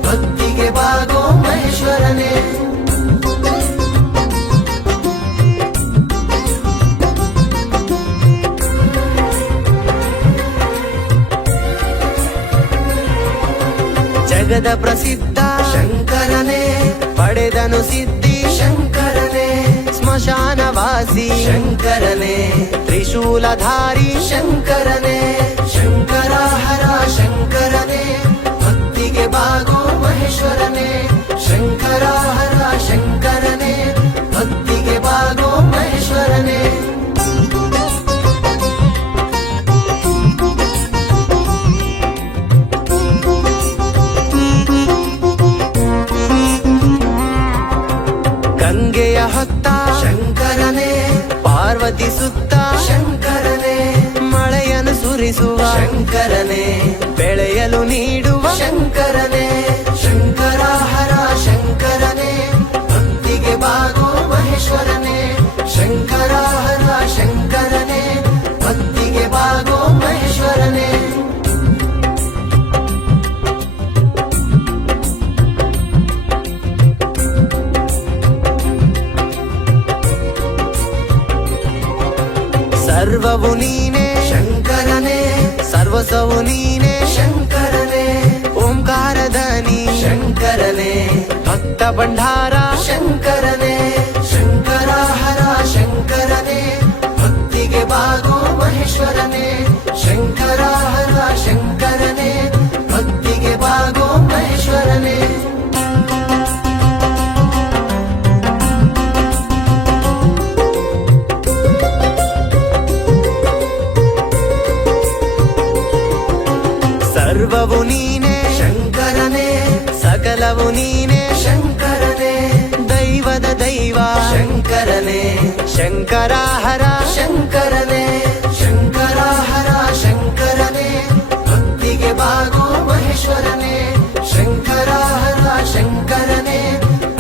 ಭಕ್ತಿಗೆ ಬಾಗೋ ಮಹೇಶ್ವರನೇ. ಜಗದ ಪ್ರಸಿದ್ಧ ಶಂಕರನೇ, ಪಡೆದನು ಸಿದ್ಧಿ ಶಂಕರನೇ, ಸ್ಮಶಾನವಾಸಿ ಶಂಕರನೇ, ತ್ರಿಶೂಲಧಾರಿ ಶಂಕರನೇ, ಶಂಕರಾಹರ ಶಂಕರನೇ, ಭಕ್ತಿಗೆ ಬಾಗೋ ಮಹೇಶ್ವರನೇ, ಶಂಕರಾಹರ ಶಂಕರನೇ, ಭಕ್ತಿಗೆ ಬಾಗೋ ಮಹೇಶ್ವರನೇ. ಗಂಗೆಯ ಹೊತ್ತ ಶಂಕರನೇ, ಪಾರ್ವತಿ ಸುತ್ತ ಶಂಕರನೇ, ಮಳೆಯನ್ನು ಸುರಿಸುವ ಶಂಕರನೇ, ಬೆಳೆಯಲು ನೀಡುವ ಶಂಕರನೇ, ಶಂಕರಾಹರ ಶಂಕರನೇ, ಭಕ್ತಿಗೆ ಬಾಗೋ ಮಹೇಶ್ವರನೇ, ಶಂಕರಾಹರ ಶಂಕರನೇ, ಭಕ್ತಿಗೆ ಬಾಗೋ ಮಹೇಶ್ವರನೇ. ಸರ್ವವು ನೀನೇ ಶಂಕರನೇ, ಸರ್ವಸವು ನೀನೇ ಶಂಕರನೇ, ಓಂಕಾರಧನಿ ಶಂಕರನೇ, ಭಕ್ತ ಭಂಡಾರ ಶಂಕರನೇ, ಶಂಕರಾಹರ ಶಂಕರನೇ, ಭಕ್ತಿಗೆ ಬಾಗೋ ಮಹೇಶ್ವರನೇ, ಶಂಕರಾಹರ ಶಂಕರನೇ, ಭಕ್ತಿಗೆ ಬಾಗೋ ಮಹೇಶ್ವರನೇ. ಸರ್ವವು ನೀನೇ ಶಂಕರನೇ, ಸಕಲವು ನೀನೇ ಶಂಕರನೇ, ದೈವದ ದೈವ ಶಂಕರನೇ, ಶಂಕರಾಹರ ಶಂಕರನೇ, ಶಂಕರಾಹರ ಶಂಕರನೇ, ಭಕ್ತಿಗೆ ಬಾಗೋ ಮಹೇಶ್ವರನೇ, ಶಂಕರಾಹರ ಶಂಕರನೇ,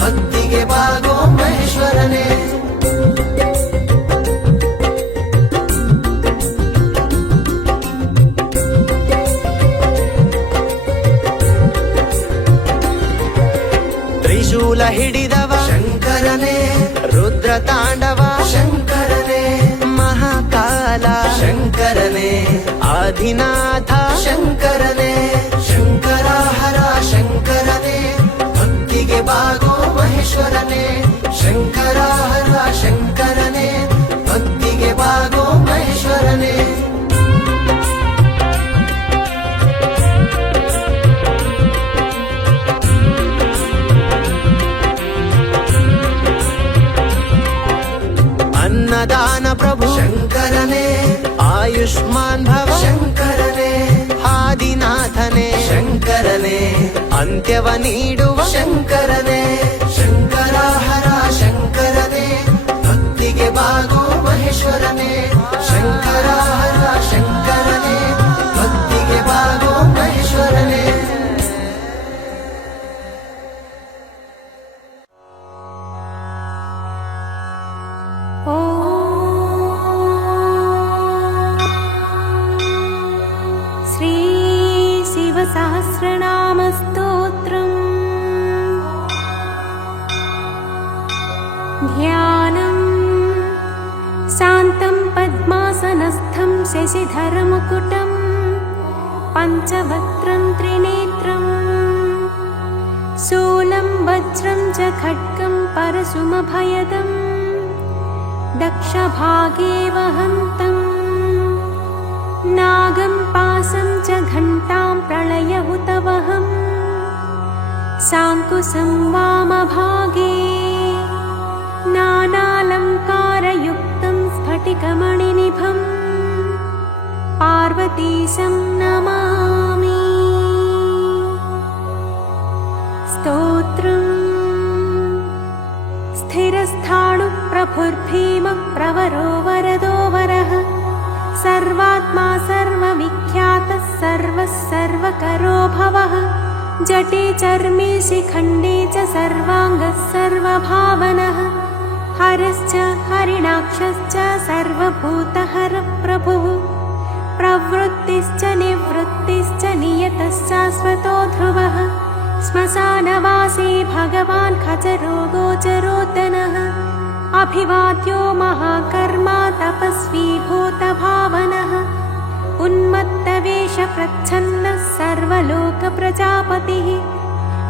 ಭಕ್ತಿಗೆ ಬಾಗೋ ಮಹೇಶ್ವರನೇ. ತ್ರಿಶೂಲ ಹಿಡಿದವ ಶಂಕರನೇ, ರುದ್ರ ತಾಂಡವ ಶಂಕರನೇ, ಮಹಾಕಾಲ ಶಂಕರನೇ, ಆದಿನಾಥ ಶಂಕರನೇ, ಶಂಕರಾಹರ ಶಂಕರನೇ, ಭಕ್ತಿಗೆ ಬಾಗೋ ಮಹೇಶ್ವರನೇ, ಶಂಕರಾಹರ ಶಂಕರನೇ, ಭಕ್ತಿಗೆ ಬಾಗೋ ಮಹೇಶ್ವರನೇ. ಅನ್ನದಾನ ಪ್ರಭು ಶಂಕರನೇ, ಆಯುಷ್ಮಾನ್ ಭವ ಶಂಕರನೇ, ಆದಿನಾಥನೇ ಶಂಕರನೇ, ಅಂತ್ಯವ ನೀಡುವ ಶಂಕರನೇ, ಶಂಕರಾಹರ ಶಂಕರನೇ, ಭಕ್ತಿಗೆ ಬಾಗೋ ಮಹೇಶ್ವರನೇ, ಶಂಕರಾಹರ ಶಂಕರನೇ, ಭಕ್ತಿಗೆ ಬಾಗೋ ಮಹೇಶ್ವರನೇ. श्री शिवसहस्रनामस्तोत्रम् ध्यानम् शान्तं पद्मासनस्थं शशिधरमुकुटं पञ्चवक्त्रं त्रिनेत्रम् शूलं वज्रं च खड्गं परशुमभयदम् दक्षभागे वहन्तम् नागं पासं च घण्टां प्रलयहुतवहं शाङ्कुशं वामभागे नानालङ्कारयुक्तं स्फटिकमणिनिभं पार्वतीशं नमामि। स्तोत्रम् स्थिरस्थाणुः प्रभुर्भीमः प्रवरो वरदो वरः सर्वात्मा सर्वविख्यातः सर्वः सर्वकरो भवः जटे चर्मे शिखण्डे च सर्वाङ्गः सर्वभावनः हरश्च हरिणाक्षश्च सर्वभूतहरः प्रभुः प्रवृत्तिश्च निवृत्तिश्च नियतः शाश्वतो ध्रुवः श्मशानवासी भगवान् खचरो गोचरोत्तनः अभिवाद्यो महाकर्मा तपस्वी भूतभावनः उन्मत्तवेषप्रच्छन्नः सर्वलोकप्रजापतिः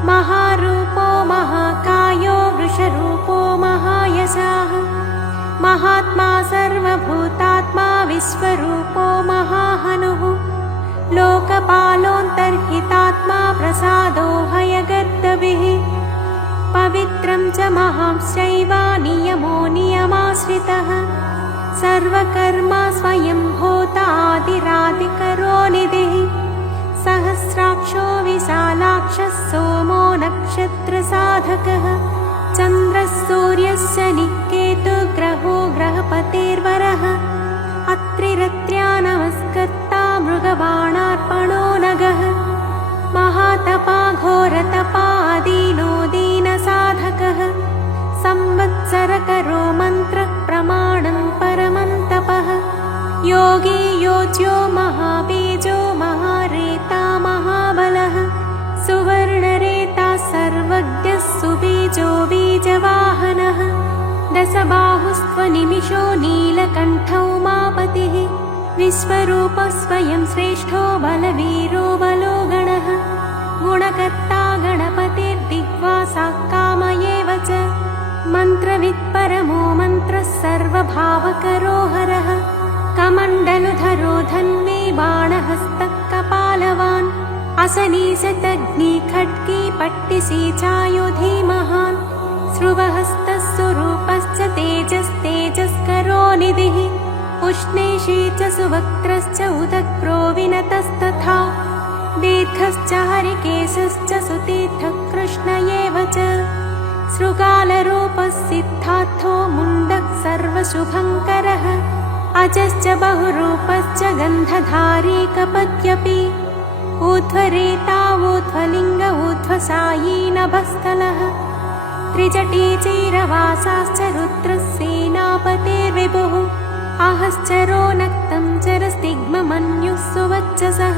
महारूपो महाकायो वृषरूपो महायशाः महात्मा सर्वभूतात्मा विश्वरूपो महाहनुः लोकपालोऽन्तर्हितात्मा प्रसादो हयगर्दभिः पवित्रं च महांश्चैव नियमो नियमाश्रितः सर्वकर्मा स्वयं भूतादिरादिकरो निधिः सहस्राक्षो विशालाक्षः सोमो नक्षत्रसाधकः चन्द्रः सूर्यस्य निकेतु ग्रहो ग्रहपतेर्वरः अत्रिरत्र्या नमस्कर्ता मृगबाणार्पणो नगः महातपा घोरतपादीनो दीनसाधकः संवत्सरकरो मन्त्रप्रमाणं परमन्तपः योगी योज्यो महाबीजो महारेता महाबलः सुवर्णरेता सर्वज्ञः सुबीजो बीजवाहनः दशबाहुस्त्वनिमिषो नीलकण्ठो उमापतिः विश्वरूपः स्वयं श्रेष्ठो बलवीरो बलो गणः गुणकर्ता गणपतिर्दिग्वासः काम एव च मन्त्रवित्परमो मन्त्रः सर्वभावकरो हरः कमण्डलुधरो धन्वी बाणहस्तः कपालवान् असनीशतग्नि खड्गी पट्टिसी चायुधी महान् स्रुवहस्तः स्वरूपश्च तेजस्तेजस्करो निधिः उष्णेशी च सुवक्त्रश्च उदग्रो विनतस्तथा दीर्घश्च हरिकेशश्च सुतीर्थः कृष्ण एव च शृगालरूपः सिद्धार्थो मुण्डः सर्वशुभङ्करः अजश्च बहुरूपश्च गन्धधारी कपत्यपि ऊर्ध्वरेता ऊर्ध्वलिङ्ग ऊर्ध्वसायी नभस्थलः त्रिजटी चीरवासाश्च रुद्रसेनापतेर्विभुः आहश्चरो नक्तं चरस्तिग्ममन्युः सुवच्चसः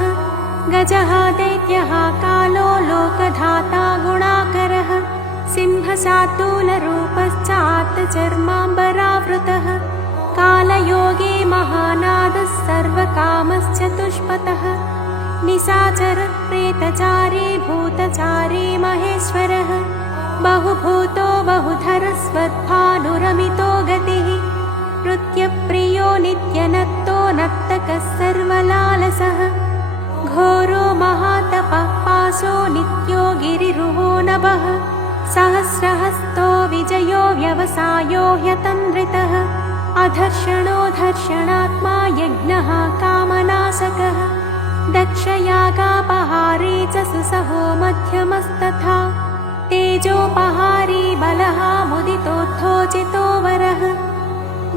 गजः दैत्यः कालो लोकधाता गुणाकरः शातूलरूपश्चात्तचर्माम्बरावृतः कालयोगे महानादः सर्वकामश्चतुष्पथः निशाचर प्रेतचारी भूतचारी महेश्वरः बहुभूतो बहुधरस्वद्भानुरमितो गतिः नृत्यप्रियो नित्यनक्तो नक्तकः सर्वलालसः घोरो महातपः पाशो नित्यो गिरिरुहो नभः सहस्रहस्तो विजयो व्यवसायो ह्यतन्द्रितः अधर्षणो धर्षणात्मा यज्ञः कामनाशकः दक्षयागापहारी च सुसहो मध्यमस्तथा तेजोपहारी बलः मुदितोत्थोचितो वरः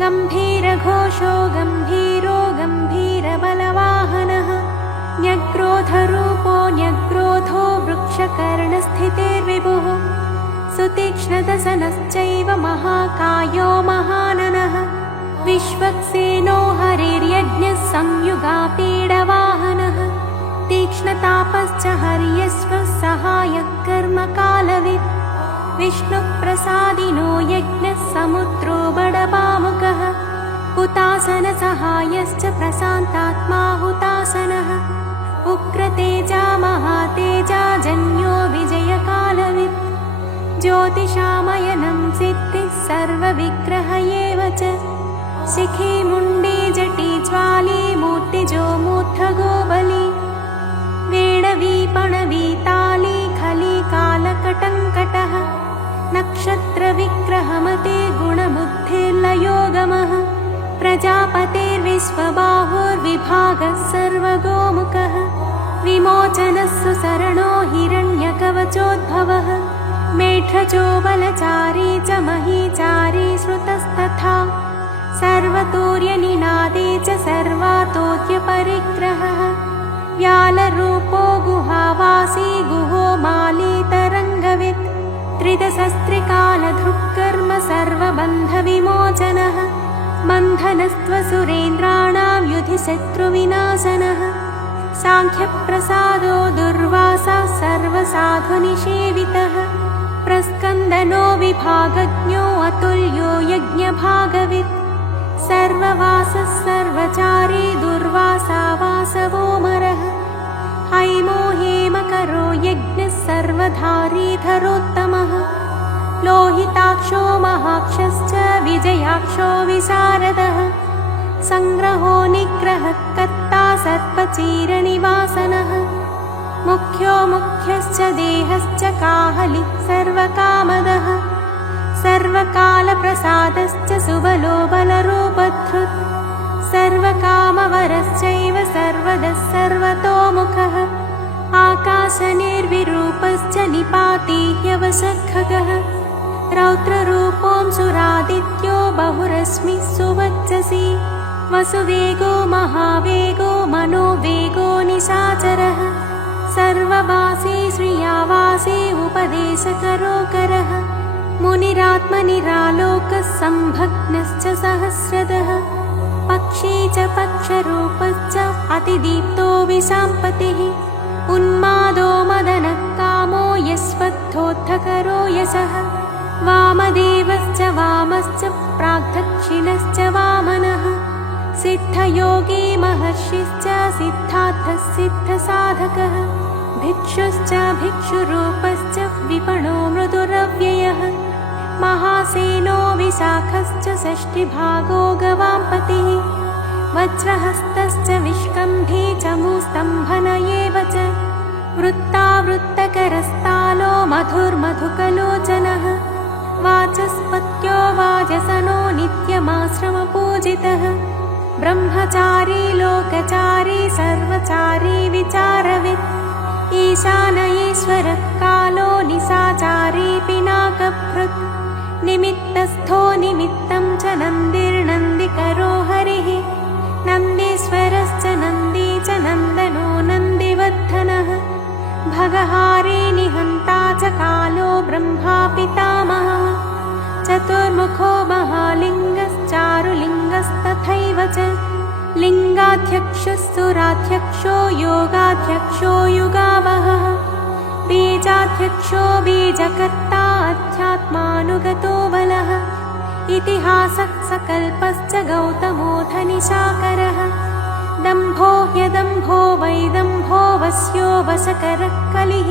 गम्भीरघोषो गम्भीरो गम्भीरबलवाहनः न्यग्रोधरूपो न्यग्रोधो वृक्षकर्णस्थितिर्विभुः सुतीक्ष्णदशनश्चैव महाकायो महाननः विश्वक्सेनो हरिर्यज्ञः संयुगापीडवाहनः तीक्ष्णतापश्च हर्यश्वः सहायः कर्मकालवित् विष्णुप्रसादिनो यज्ञः समुद्रो बडबामुखः हुतासनसहायश्च प्रशान्तात्मा हुतासनः उग्रतेजा महातेजा जन्यो विजयकालवित् ज्योतिषामयनं सिद्धिः सर्वविग्रह एव च शिखी मुण्डी जटी ज्वाली मूर्तिजो मूर्धगो बली वेणवीपणवीताली खली कालकटङ्कटः नक्षत्रविग्रहमते गुणबुद्धिर्लयोगमः प्रजापतिर्विश्वबाहुर्विभागः सर्वगोमुखः विमोचनः सुसरणो हिरण्यकवचोद्भवः मेढ्रजो बलचारी च महीचारी श्रुतस्तथा सर्वतूर्यनिनादे च सर्वातोद्यपरिग्रहः व्यालरूपो गुहावासी गुहो मालीतरङ्गवित् त्रिदशस्त्रिकालधृक्कर्म सर्वबन्धविमोचनः बन्धनस्त्वसुरेन्द्राणां युधि शत्रुविनाशनः साङ्ख्यप्रसादो दुर्वासा सर्वसाधुनिषेवितः प्रस्कन्दनो विभागज्ञो अतुल्यो यज्ञभागवित् सर्ववासः सर्वचारी दुर्वासा वासवोमरः हैमो हेमकरो यज्ञः सर्वधारीधरोत्तमः लोहिताक्षो महाक्षश्च विजयाक्षो विशारदः संग्रहो निग्रहः कर्ता सर्पचीरनिवासनः मुख्यो मुख्यश्च देहश्च काहलिः सर्वकामदः सर्वकालप्रसादश्च सुबलो बलरूपधृत् सर्वकामवरश्चैव सर्वदः सर्वतोमुखः आकाशनिर्विरूपश्च निपाती ह्यवशखगः रौद्ररूपोऽंशुरादित्यो बहुरश्मिः सुवच्चसि वसुवेगो महावेगो मनोवेगो निशाचरः सर्ववासी श्रियावासी उपदेशकरोकरः मुनिरात्मनिरालोकः सम्भग्नश्च सहस्रदः पक्षी च पक्षरूपश्च अतिदीप्तो विशाम्पतिः उन्मादो मदनः कामो यस्वद्धोत्थकरो यशः वामदेवश्च वामश्च प्राग्दक्षिणश्च वामनः सिद्धयोगी महर्षिश्च सिद्धार्थः सिद्धसाधकः भिक्षुश्च भिक्षुरूपश्च विपणो मृदुरव्ययः महासेनो विशाखश्च षष्ठिभागो गवाम्पतिः वज्रहस्तश्च विष्कम्भी चमूस्तम्भन एव च वृत्तावृत्तकरस्तालो मधुर्मधुकलोचनः वाचस्पत्यो वाजसनो नित्यमाश्रमपूजितः ब्रह्मचारी लोकचारी सर्वचारी विचारवित् ईशानईश्वरः कालो निशाचारी पिनाकभृत् निमित्तस्थो निमित्तं च नन्दिर्नन्दिकरो हरिः नन्दीश्वरश्च नन्दी च नन्दनो नन्दिवर्धनः भगहारी निहन्ता च कालो ब्रह्मा पितामहः चतुर्मुखो महालिङ्गश्चारुलिङ्गस्तथैव च लिङ्गाध्यक्षः सुराध्यक्षो योगाध्यक्षो युगावहः बीजाध्यक्षो बीजकर्ता अध्यात्मा नान्यनुगतो बलः इतिहासः सकल्पश्च गौतमोऽथ निशाकरः दम्भो ह्यदम्भो वैदम्भो वस्यो वशकरः कलिः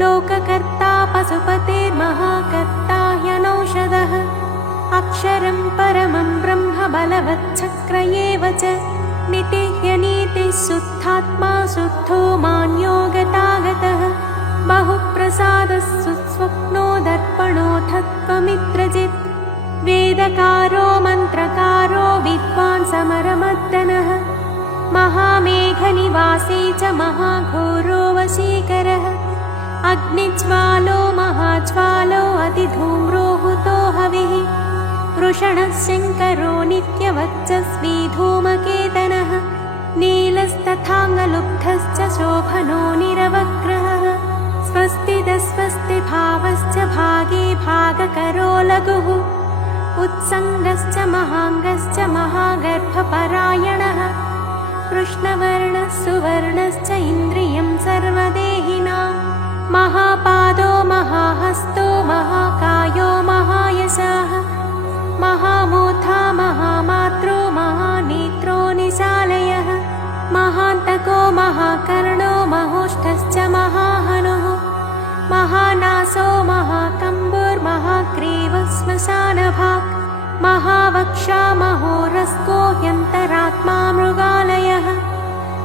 लोककर्ता पशुपतेर्महाकर्ता ह्यनौषधः अक्षरं परमं ब्रह्म बलवच्चक्र एव च नितिह्यनीतिः शुद्धात्मा शुद्धो मान्यो गतागतः बहुप्रसादः सुस्वप्नो दर्पणोऽथत्वमित्रजित् वेदकारो मन्त्रकारो विद्वान् समरमर्दनः महामेघनिवासी च महाघोरो वशीकरः अग्निज्वालो महाज्वालो अतिधूम्रो हुतो हविः वृषणः शङ्करो नित्यवच्चस्वी धूमकेतनः नीलस्तथाङ्गलुब्धश्च शोभनो निरवग्रहः स्वस्तिदस्वस्ति भावश्च भागे भागकरो लघुः उत्सङ्गश्च महाङ्गश्च महागर्भपरायणः कृष्णवर्णः सुवर्णश्च इन्द्रियं सर्वदेहिनां महापादो महाहस्तो महाकायो महायशः महामूर्धा महामात्रो महानेत्रो निशालयः महान्तको महाकर्णो महोष्ठश्च महाहनुः महानासो महाकम्बुर्महाग्रीवः श्मशानभाक् महावक्षा महोरस्को ह्यन्तरात्मा मृगालयः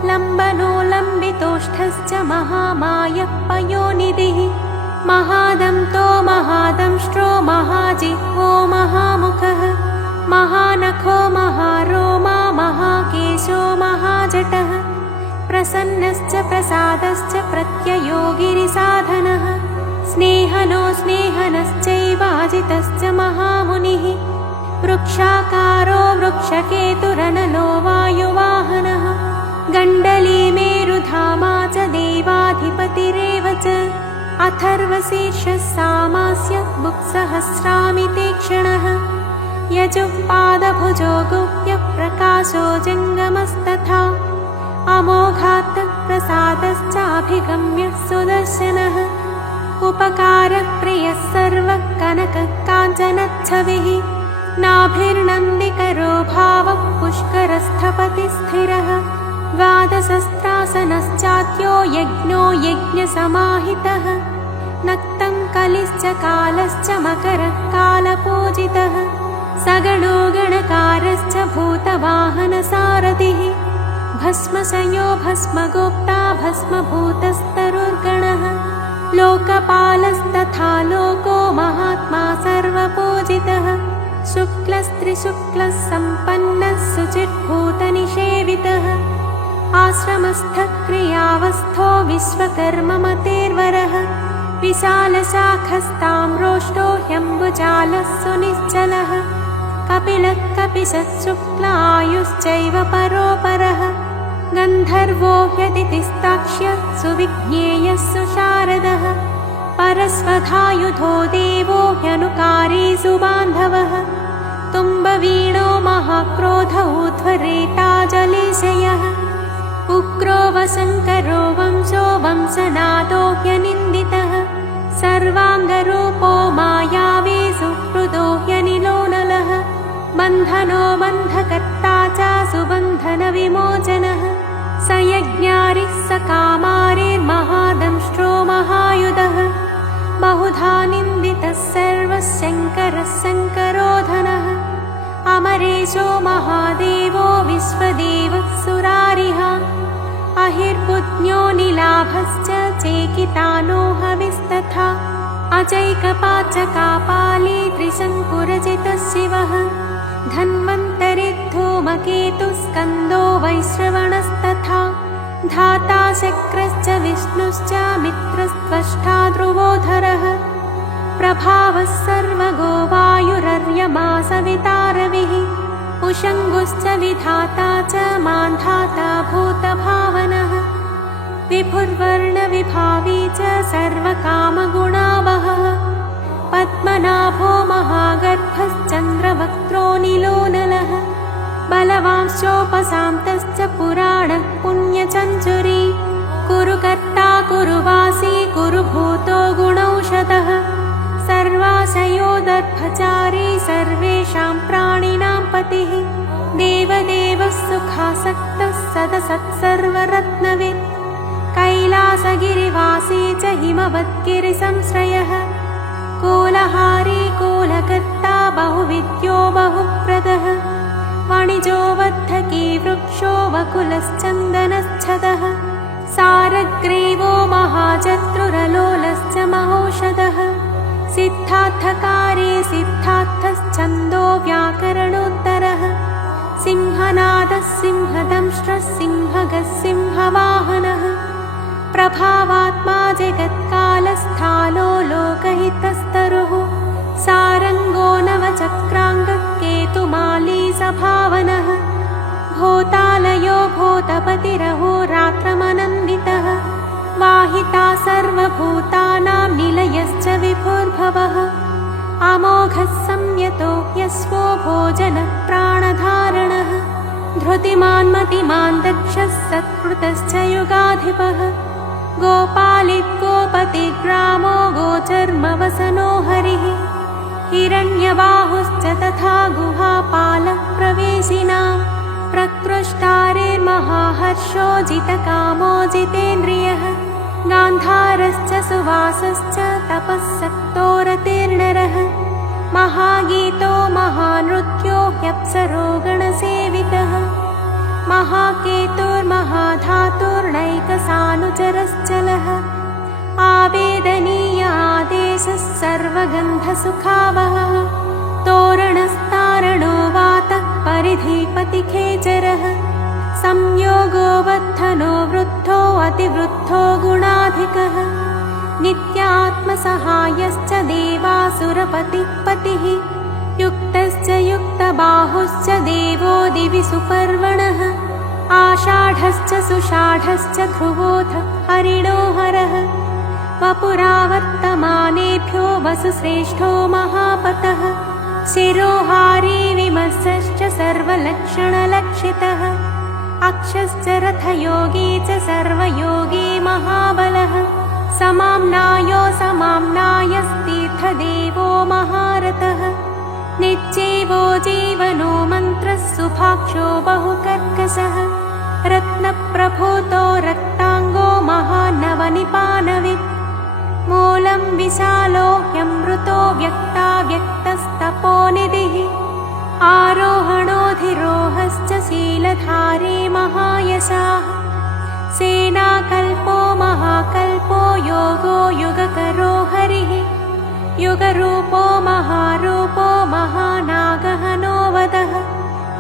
लम्बनो लम्बितोष्ठश्च महामायः पयोनिधिः महादन्तो महादंष्ट्रो महाजिह्वो महामुखः महानखो महारोमा महाकेशो महाजटः प्रसन्नश्च प्रसादश्च प्रत्ययो गिरिसाधनः स्नेहनो स्नेहनश्चैवाजितश्च महामुनिः वृक्षाकारो वृक्षकेतुरनलो वायुवाहनः गण्डली मेरुधामा च देवाधिपतिरेव च अथर्वशीर्षः सामास्य बुक्सहस्रामितीक्षणः यजुःपादभुजो गुह्यः प्रकाशो जङ्गमस्तथा अमोघात् प्रसादश्चाभिगम्यः सुदर्शनः उपकारः प्रियः सर्वः कनकः काञ्चनच्छविः नाभिर्नन्दिकरो भावः पुष्करस्थपतिस्थिरः द्वादशस्त्रासनश्चात्यो यज्ञो यज्ञसमाहितः नक्तं कलिश्च कालश्च मकरः कालपूजितः सगणो गणकारश्च भूतवाहनसारथिः भस्मशयो भस्मगोप्ता भस्मभूतस्तरुर्गणः लोकपालस्तथा लोको महात्मा सर्वपूजितः शुक्लस्त्रिशुक्लः सम्पन्नः शुचिर्भूतनिषेवितः आश्रमस्थः क्रियावस्थो विश्वकर्ममतेर्वरः विशालशाखस्ताम्रोष्टो ह्यम्बुजालः सुनिश्चलः कपिलः कपिशः शुक्लायुश्चैव परोपरः गन्धर्वो ह्यदितिस्ताक्ष्य सुविज्ञेयः सुशारदः परस्वधायुधो देवो ह्यनुकारी सुबान्धवः तुम्बवीणो महाक्रोध ऊर्ध्वरेता जलेशयः उग्रो वशङ्करो वंशो वंशनादो ह्यनिन्दितः सर्वाङ्गरूपो मायावी सुहृदो ह्यनिलोनलः बन्धनो बन्धकर्ता च सुबन्धनविमोचनः स यज्ञारिः स कामारिर्महादंष्ट्रो महायुधः बहुधा निन्दितः सर्वः शङ्करः शङ्करोधनः अमरेशो महादेवो विश्वदेवः सुरारिः अहिर्बुध्न्यो निलाभश्च चेकितानो हविस्तथा अजैकपाचकापाली त्रिशङ्कुरजितः शिवः धन्वन्तरि धूमकेतुस्कन्दो वैश्रवणस्तथा धाता शक्रश्च विष्णुश्च मित्रस्त्वष्टा ध्रुवोधरः प्रभावः सर्वगो वायुरर्यमा सवितारविः उषङ्गुश्च विधाता च मान्धाता भूतभावनः विभुर्वर्णविभावी च सर्वकामगुणावहः पद्मनाभो महागर्भश्चन्द्रवक्त्रो निलोनलः बलवांश्चोपशान्तश्च पुराणः पुण्यचञ्चुरी कुरुकर्ता कुरुवासी कुरुभूतो गुणौषधः सर्वाशयो ब्रह्मगर्भचारी सर्वेषां प्राणिनां पतिः देवदेवः सुखासक्तः सदसत्सर्वरत्नवित् कैलासगिरिवासी च हिमवद्गिरिसंश्रयः कोलहारी कोलकर्ता बहुविद्यो बहुप्रदः वाणिजो वर्धकी वृक्षो वकुलश्चन्दनच्छदः सारग्रीवो महाजत्रुरलोलश्च महौषधः सिद्धार्थकारी सिद्धार्थश्छन्दो व्याकरणोत्तरः सिंहनादः सिंहदंष्ट्रः सिंहगः सिंहवाहनः प्रभावात्मा जगत्कालस्थालो लोकहितस्तरुः सारङ्गो नवचक्राङ्गः केतुमाली सभावनः भूतालयो भूतपतिरहोरात्रमनन्दितः वाहिता सर्वभूतानां निलयश्च विभुर्भवः अमोघः संयतो ह्यस्वो भोजनः प्राणधारणः धृतिमान् मतिमान् दक्षः सत्कृतश्च युगाधिपः गोपालिद्गोपतिग्रामो गोचर्मवसनो हरिः हिरण्यबाहुश्च तथा गुहापालः प्रवेशिनां प्रकृष्टारेर्महाहर्षो जितकामो जितेन्द्रियः गान्धारश्च सुवासश्च तपःसक्तो रतिर्नरः महागीतो महानृत्यो ह्यप्सरो गणसेवितः महाकेतुर्महाधातुर्नैकसानुचरश्चलः आवेदनीय आदेशः सर्वगन्धसुखावहः तोरणस्तारणो वातः परिधिपतिखेचरः संयोगो बद्धनो वृद्धो अतिवृद्धो गुणाधिकः नित्यात्मसहायश्च देवासुरपतिः पतिः युक्तश्च युक्तबाहुश्च देवो दिवि सुपर्वणः आषाढश्च सुषाढश्च ध्रुवोऽथ हरिणो हरः वपुरावर्तमानेभ्यो वसुश्रेष्ठो महापतः शिरोहारी विमर्शश्च सर्वलक्षणलक्षितः अक्षश्च रथयोगी च सर्वयोगी महाबलः समाम्नायो समाम्नायस्तीर्थदेवो महारथः नित्येवो जीवनो मन्त्रः सुभाक्षो बहुकर्कशः रत्नप्रभूतो रक्ताङ्गो महानवनिपानवित् मूलं विशालो ह्यमृतो व्यक्ताव्यक्तस्तपोनिधिः आरोहणोऽधिरोहश्च शीलधारी महायशाः सेनाकल्पो महाकल्पो योगो युगकरो हरिः युगरूपो महारूपो महानागहनो वदः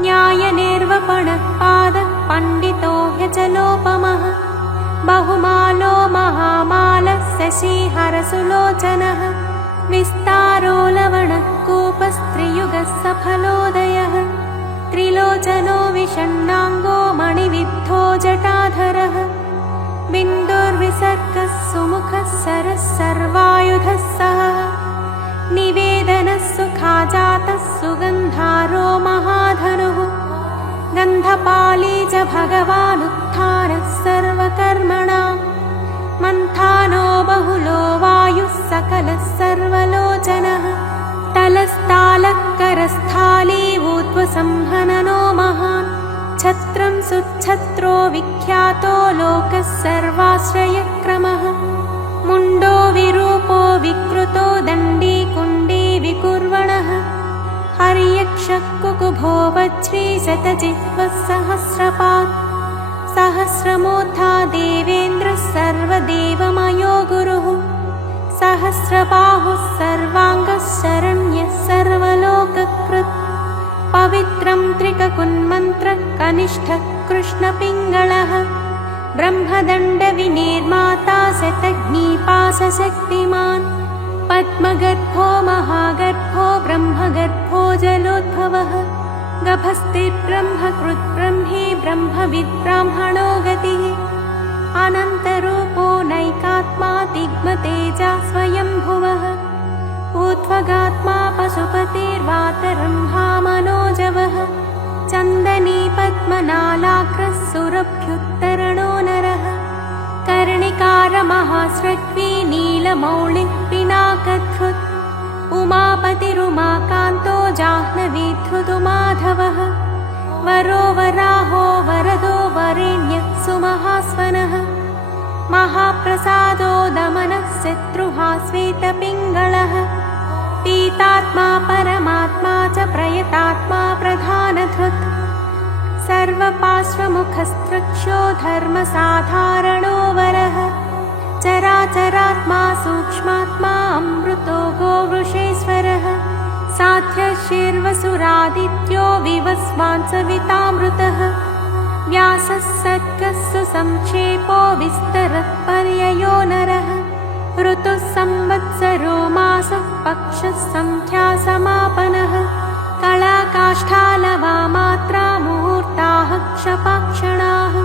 न्यायनिर्वपणः पादः पण्डितो ह्यचलोपमः बहुमालो महामालः शशिहरसुलोचनः विस्तारो लवणः कूपस्त्रियुगः सफलोदयः त्रिलोचनो विषण्णाङ्गो मणिविद्धो जटाधरः बिन्दुर्विसर्गः सुमुखः सरः सर्वायुधः सः निवेदनः सुखाजातः सुगन्धारो महाधनुः गन्धपाली च भगवानुत्थानः सर्वकर्मणां मन्थानो बहुलो वायुः सकलः सर्वलोचनः तलस्तालः करस्थाली ऊर्ध्वसंहननो महान् छत्रं सुच्छत्रो विख्यातो लोकः सर्वाश्रयक्रमः मुण्डो विरूपो विकृतो दण्डी कुण्डी विकुर्वणः हर्यक्षः कुकुभो वज्री शतजिह्वः सहस्रपात् सहस्रमूर्धा देवेन्द्रः सर्वदेवमयो गुरुः सहस्रबाहुः सर्वाङ्गः शरण्यः सर्वलोककृत् पवित्रं त्रिककुन्मन्त्रः कनिष्ठः कृष्णपिङ्गळः ब्रह्मदण्डविनिर्माता शतग्निपाशशक्तिमान् पद्मगर्भो महागर्भो ब्रह्मगर्भो जलोद्भवः गभस्तिर्ब्रह्मकृद्ब्रह्मी ब्रह्मविद्ब्राह्मणो गतिः अनन्तरूपो नैकात्मा दिग्मतेजा स्वयंभुवः ऊर्ध्वगात्मा पशुपतिर्वातरंहा मनोजवः चन्दनी पद्मनालाग्रः सुरभ्युत्तरणो नरः कर्णिकारमहास्रग्वी नीलमौलिः पिनाकधृत् उमापतिरुमा जाह्नवी धृतुमाधवः वरो वराहो वरदो वरेण्यः सुमहास्वनः महाप्रसादो दमनः शत्रुहा श्वेतपिङ्गलः पीतात्मा परमात्मा च प्रयतात्मा प्रधानधृत् सर्वपार्श्वमुखस्तृक्षो धर्मसाधारणो वरः चराचरात्मा सूक्ष्मात्मा अमृतो गोवृषेश्वरः साध्यशीर्वसुरादित्यो विवस्वान् सवितामृतः व्यासः सर्गः सुसंक्षेपो विस्तरत्पर्ययो नरः ऋतुः संवत्सरो मासः पक्षः संख्या समापनः कलाकाष्ठालवा मात्रा मुहूर्ताः क्षपाक्षणाः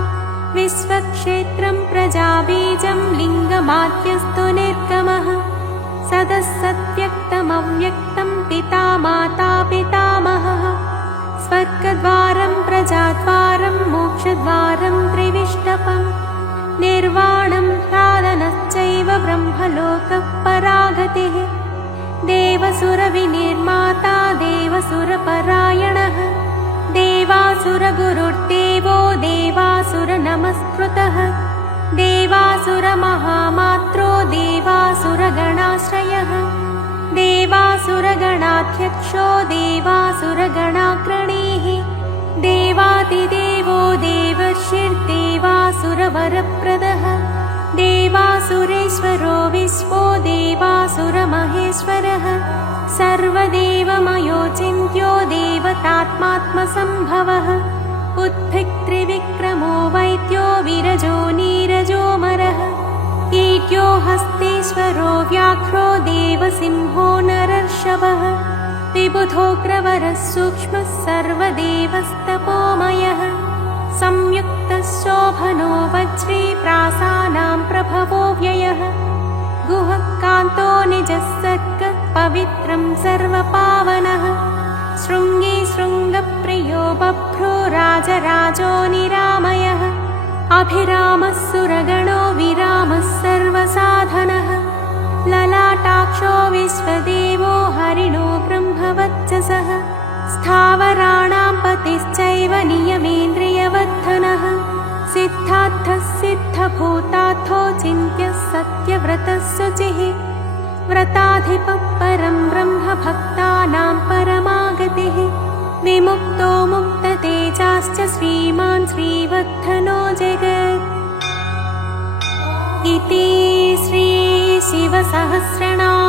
विश्वक्षेत्रं प्रजाबीजं लिङ्गमाद्यस्तु निर्गमः सदसद्व्यक्तमव्यक्तं पिता माता पितामहः स्वर्गद्वारं प्रजाद्वारं मोक्षद्वारं त्रिविष्टपम् निर्वाणं साधनश्चैव ब्रह्मलोकः परागतिः देवसुरविनिर्माता देवसुरपरायणः देवासुरगुरुर्देवो देवासुरनमस्कृतः देवासुरमहामात्रो देवासुरगणाश्रयः देवासुरगणाध्यक्षो देवासुरगणाग्रणीः देवादिदेवो देवर्षिर्देवासुरवरप्रदः देवासुरेश्वरो विश्वो देवासुरमहेश्वरः सर्वदेवमयो चिन्त्यो देवतात्मात्मसम्भवः उद्भिक्त्रिविक्रमो वैद्यो विरजो नीरजोमरः ईट्यो हस्तेश्वरो व्याघ्रो देवसिंहो नरर्षभः विबुधोग्रवरः सूक्ष्मः सर्वदेवस्तपोमयः संयुक्तः शोभनो वज्री प्रासानां प्रभवो व्ययः गुहः कान्तो निजः सर्गः पवित्रं सर्वपावनः शृङ्गी शृङ्गप्रियो बभ्रो राजराजो निरामयः अभिरामः सुरगणो विरामः सर्वसाधनः ललाटाक्षो विश्वदेवो हरिणो ब्रह्मवच्चसः स्थावराणां पतिश्चैव नियमेन्द्रियवर्धनः सिद्धार्थः सिद्धभूतार्थो चिन्त्यः सत्यव्रतः शुचिः व्रताधिपः परं ब्रह्म भक्तानां परमागतिः विमुक्तो मुक्ततेजाश्च श्रीमान् श्रीवर्धनो जगत् इति श्री शिवसहस्रनाम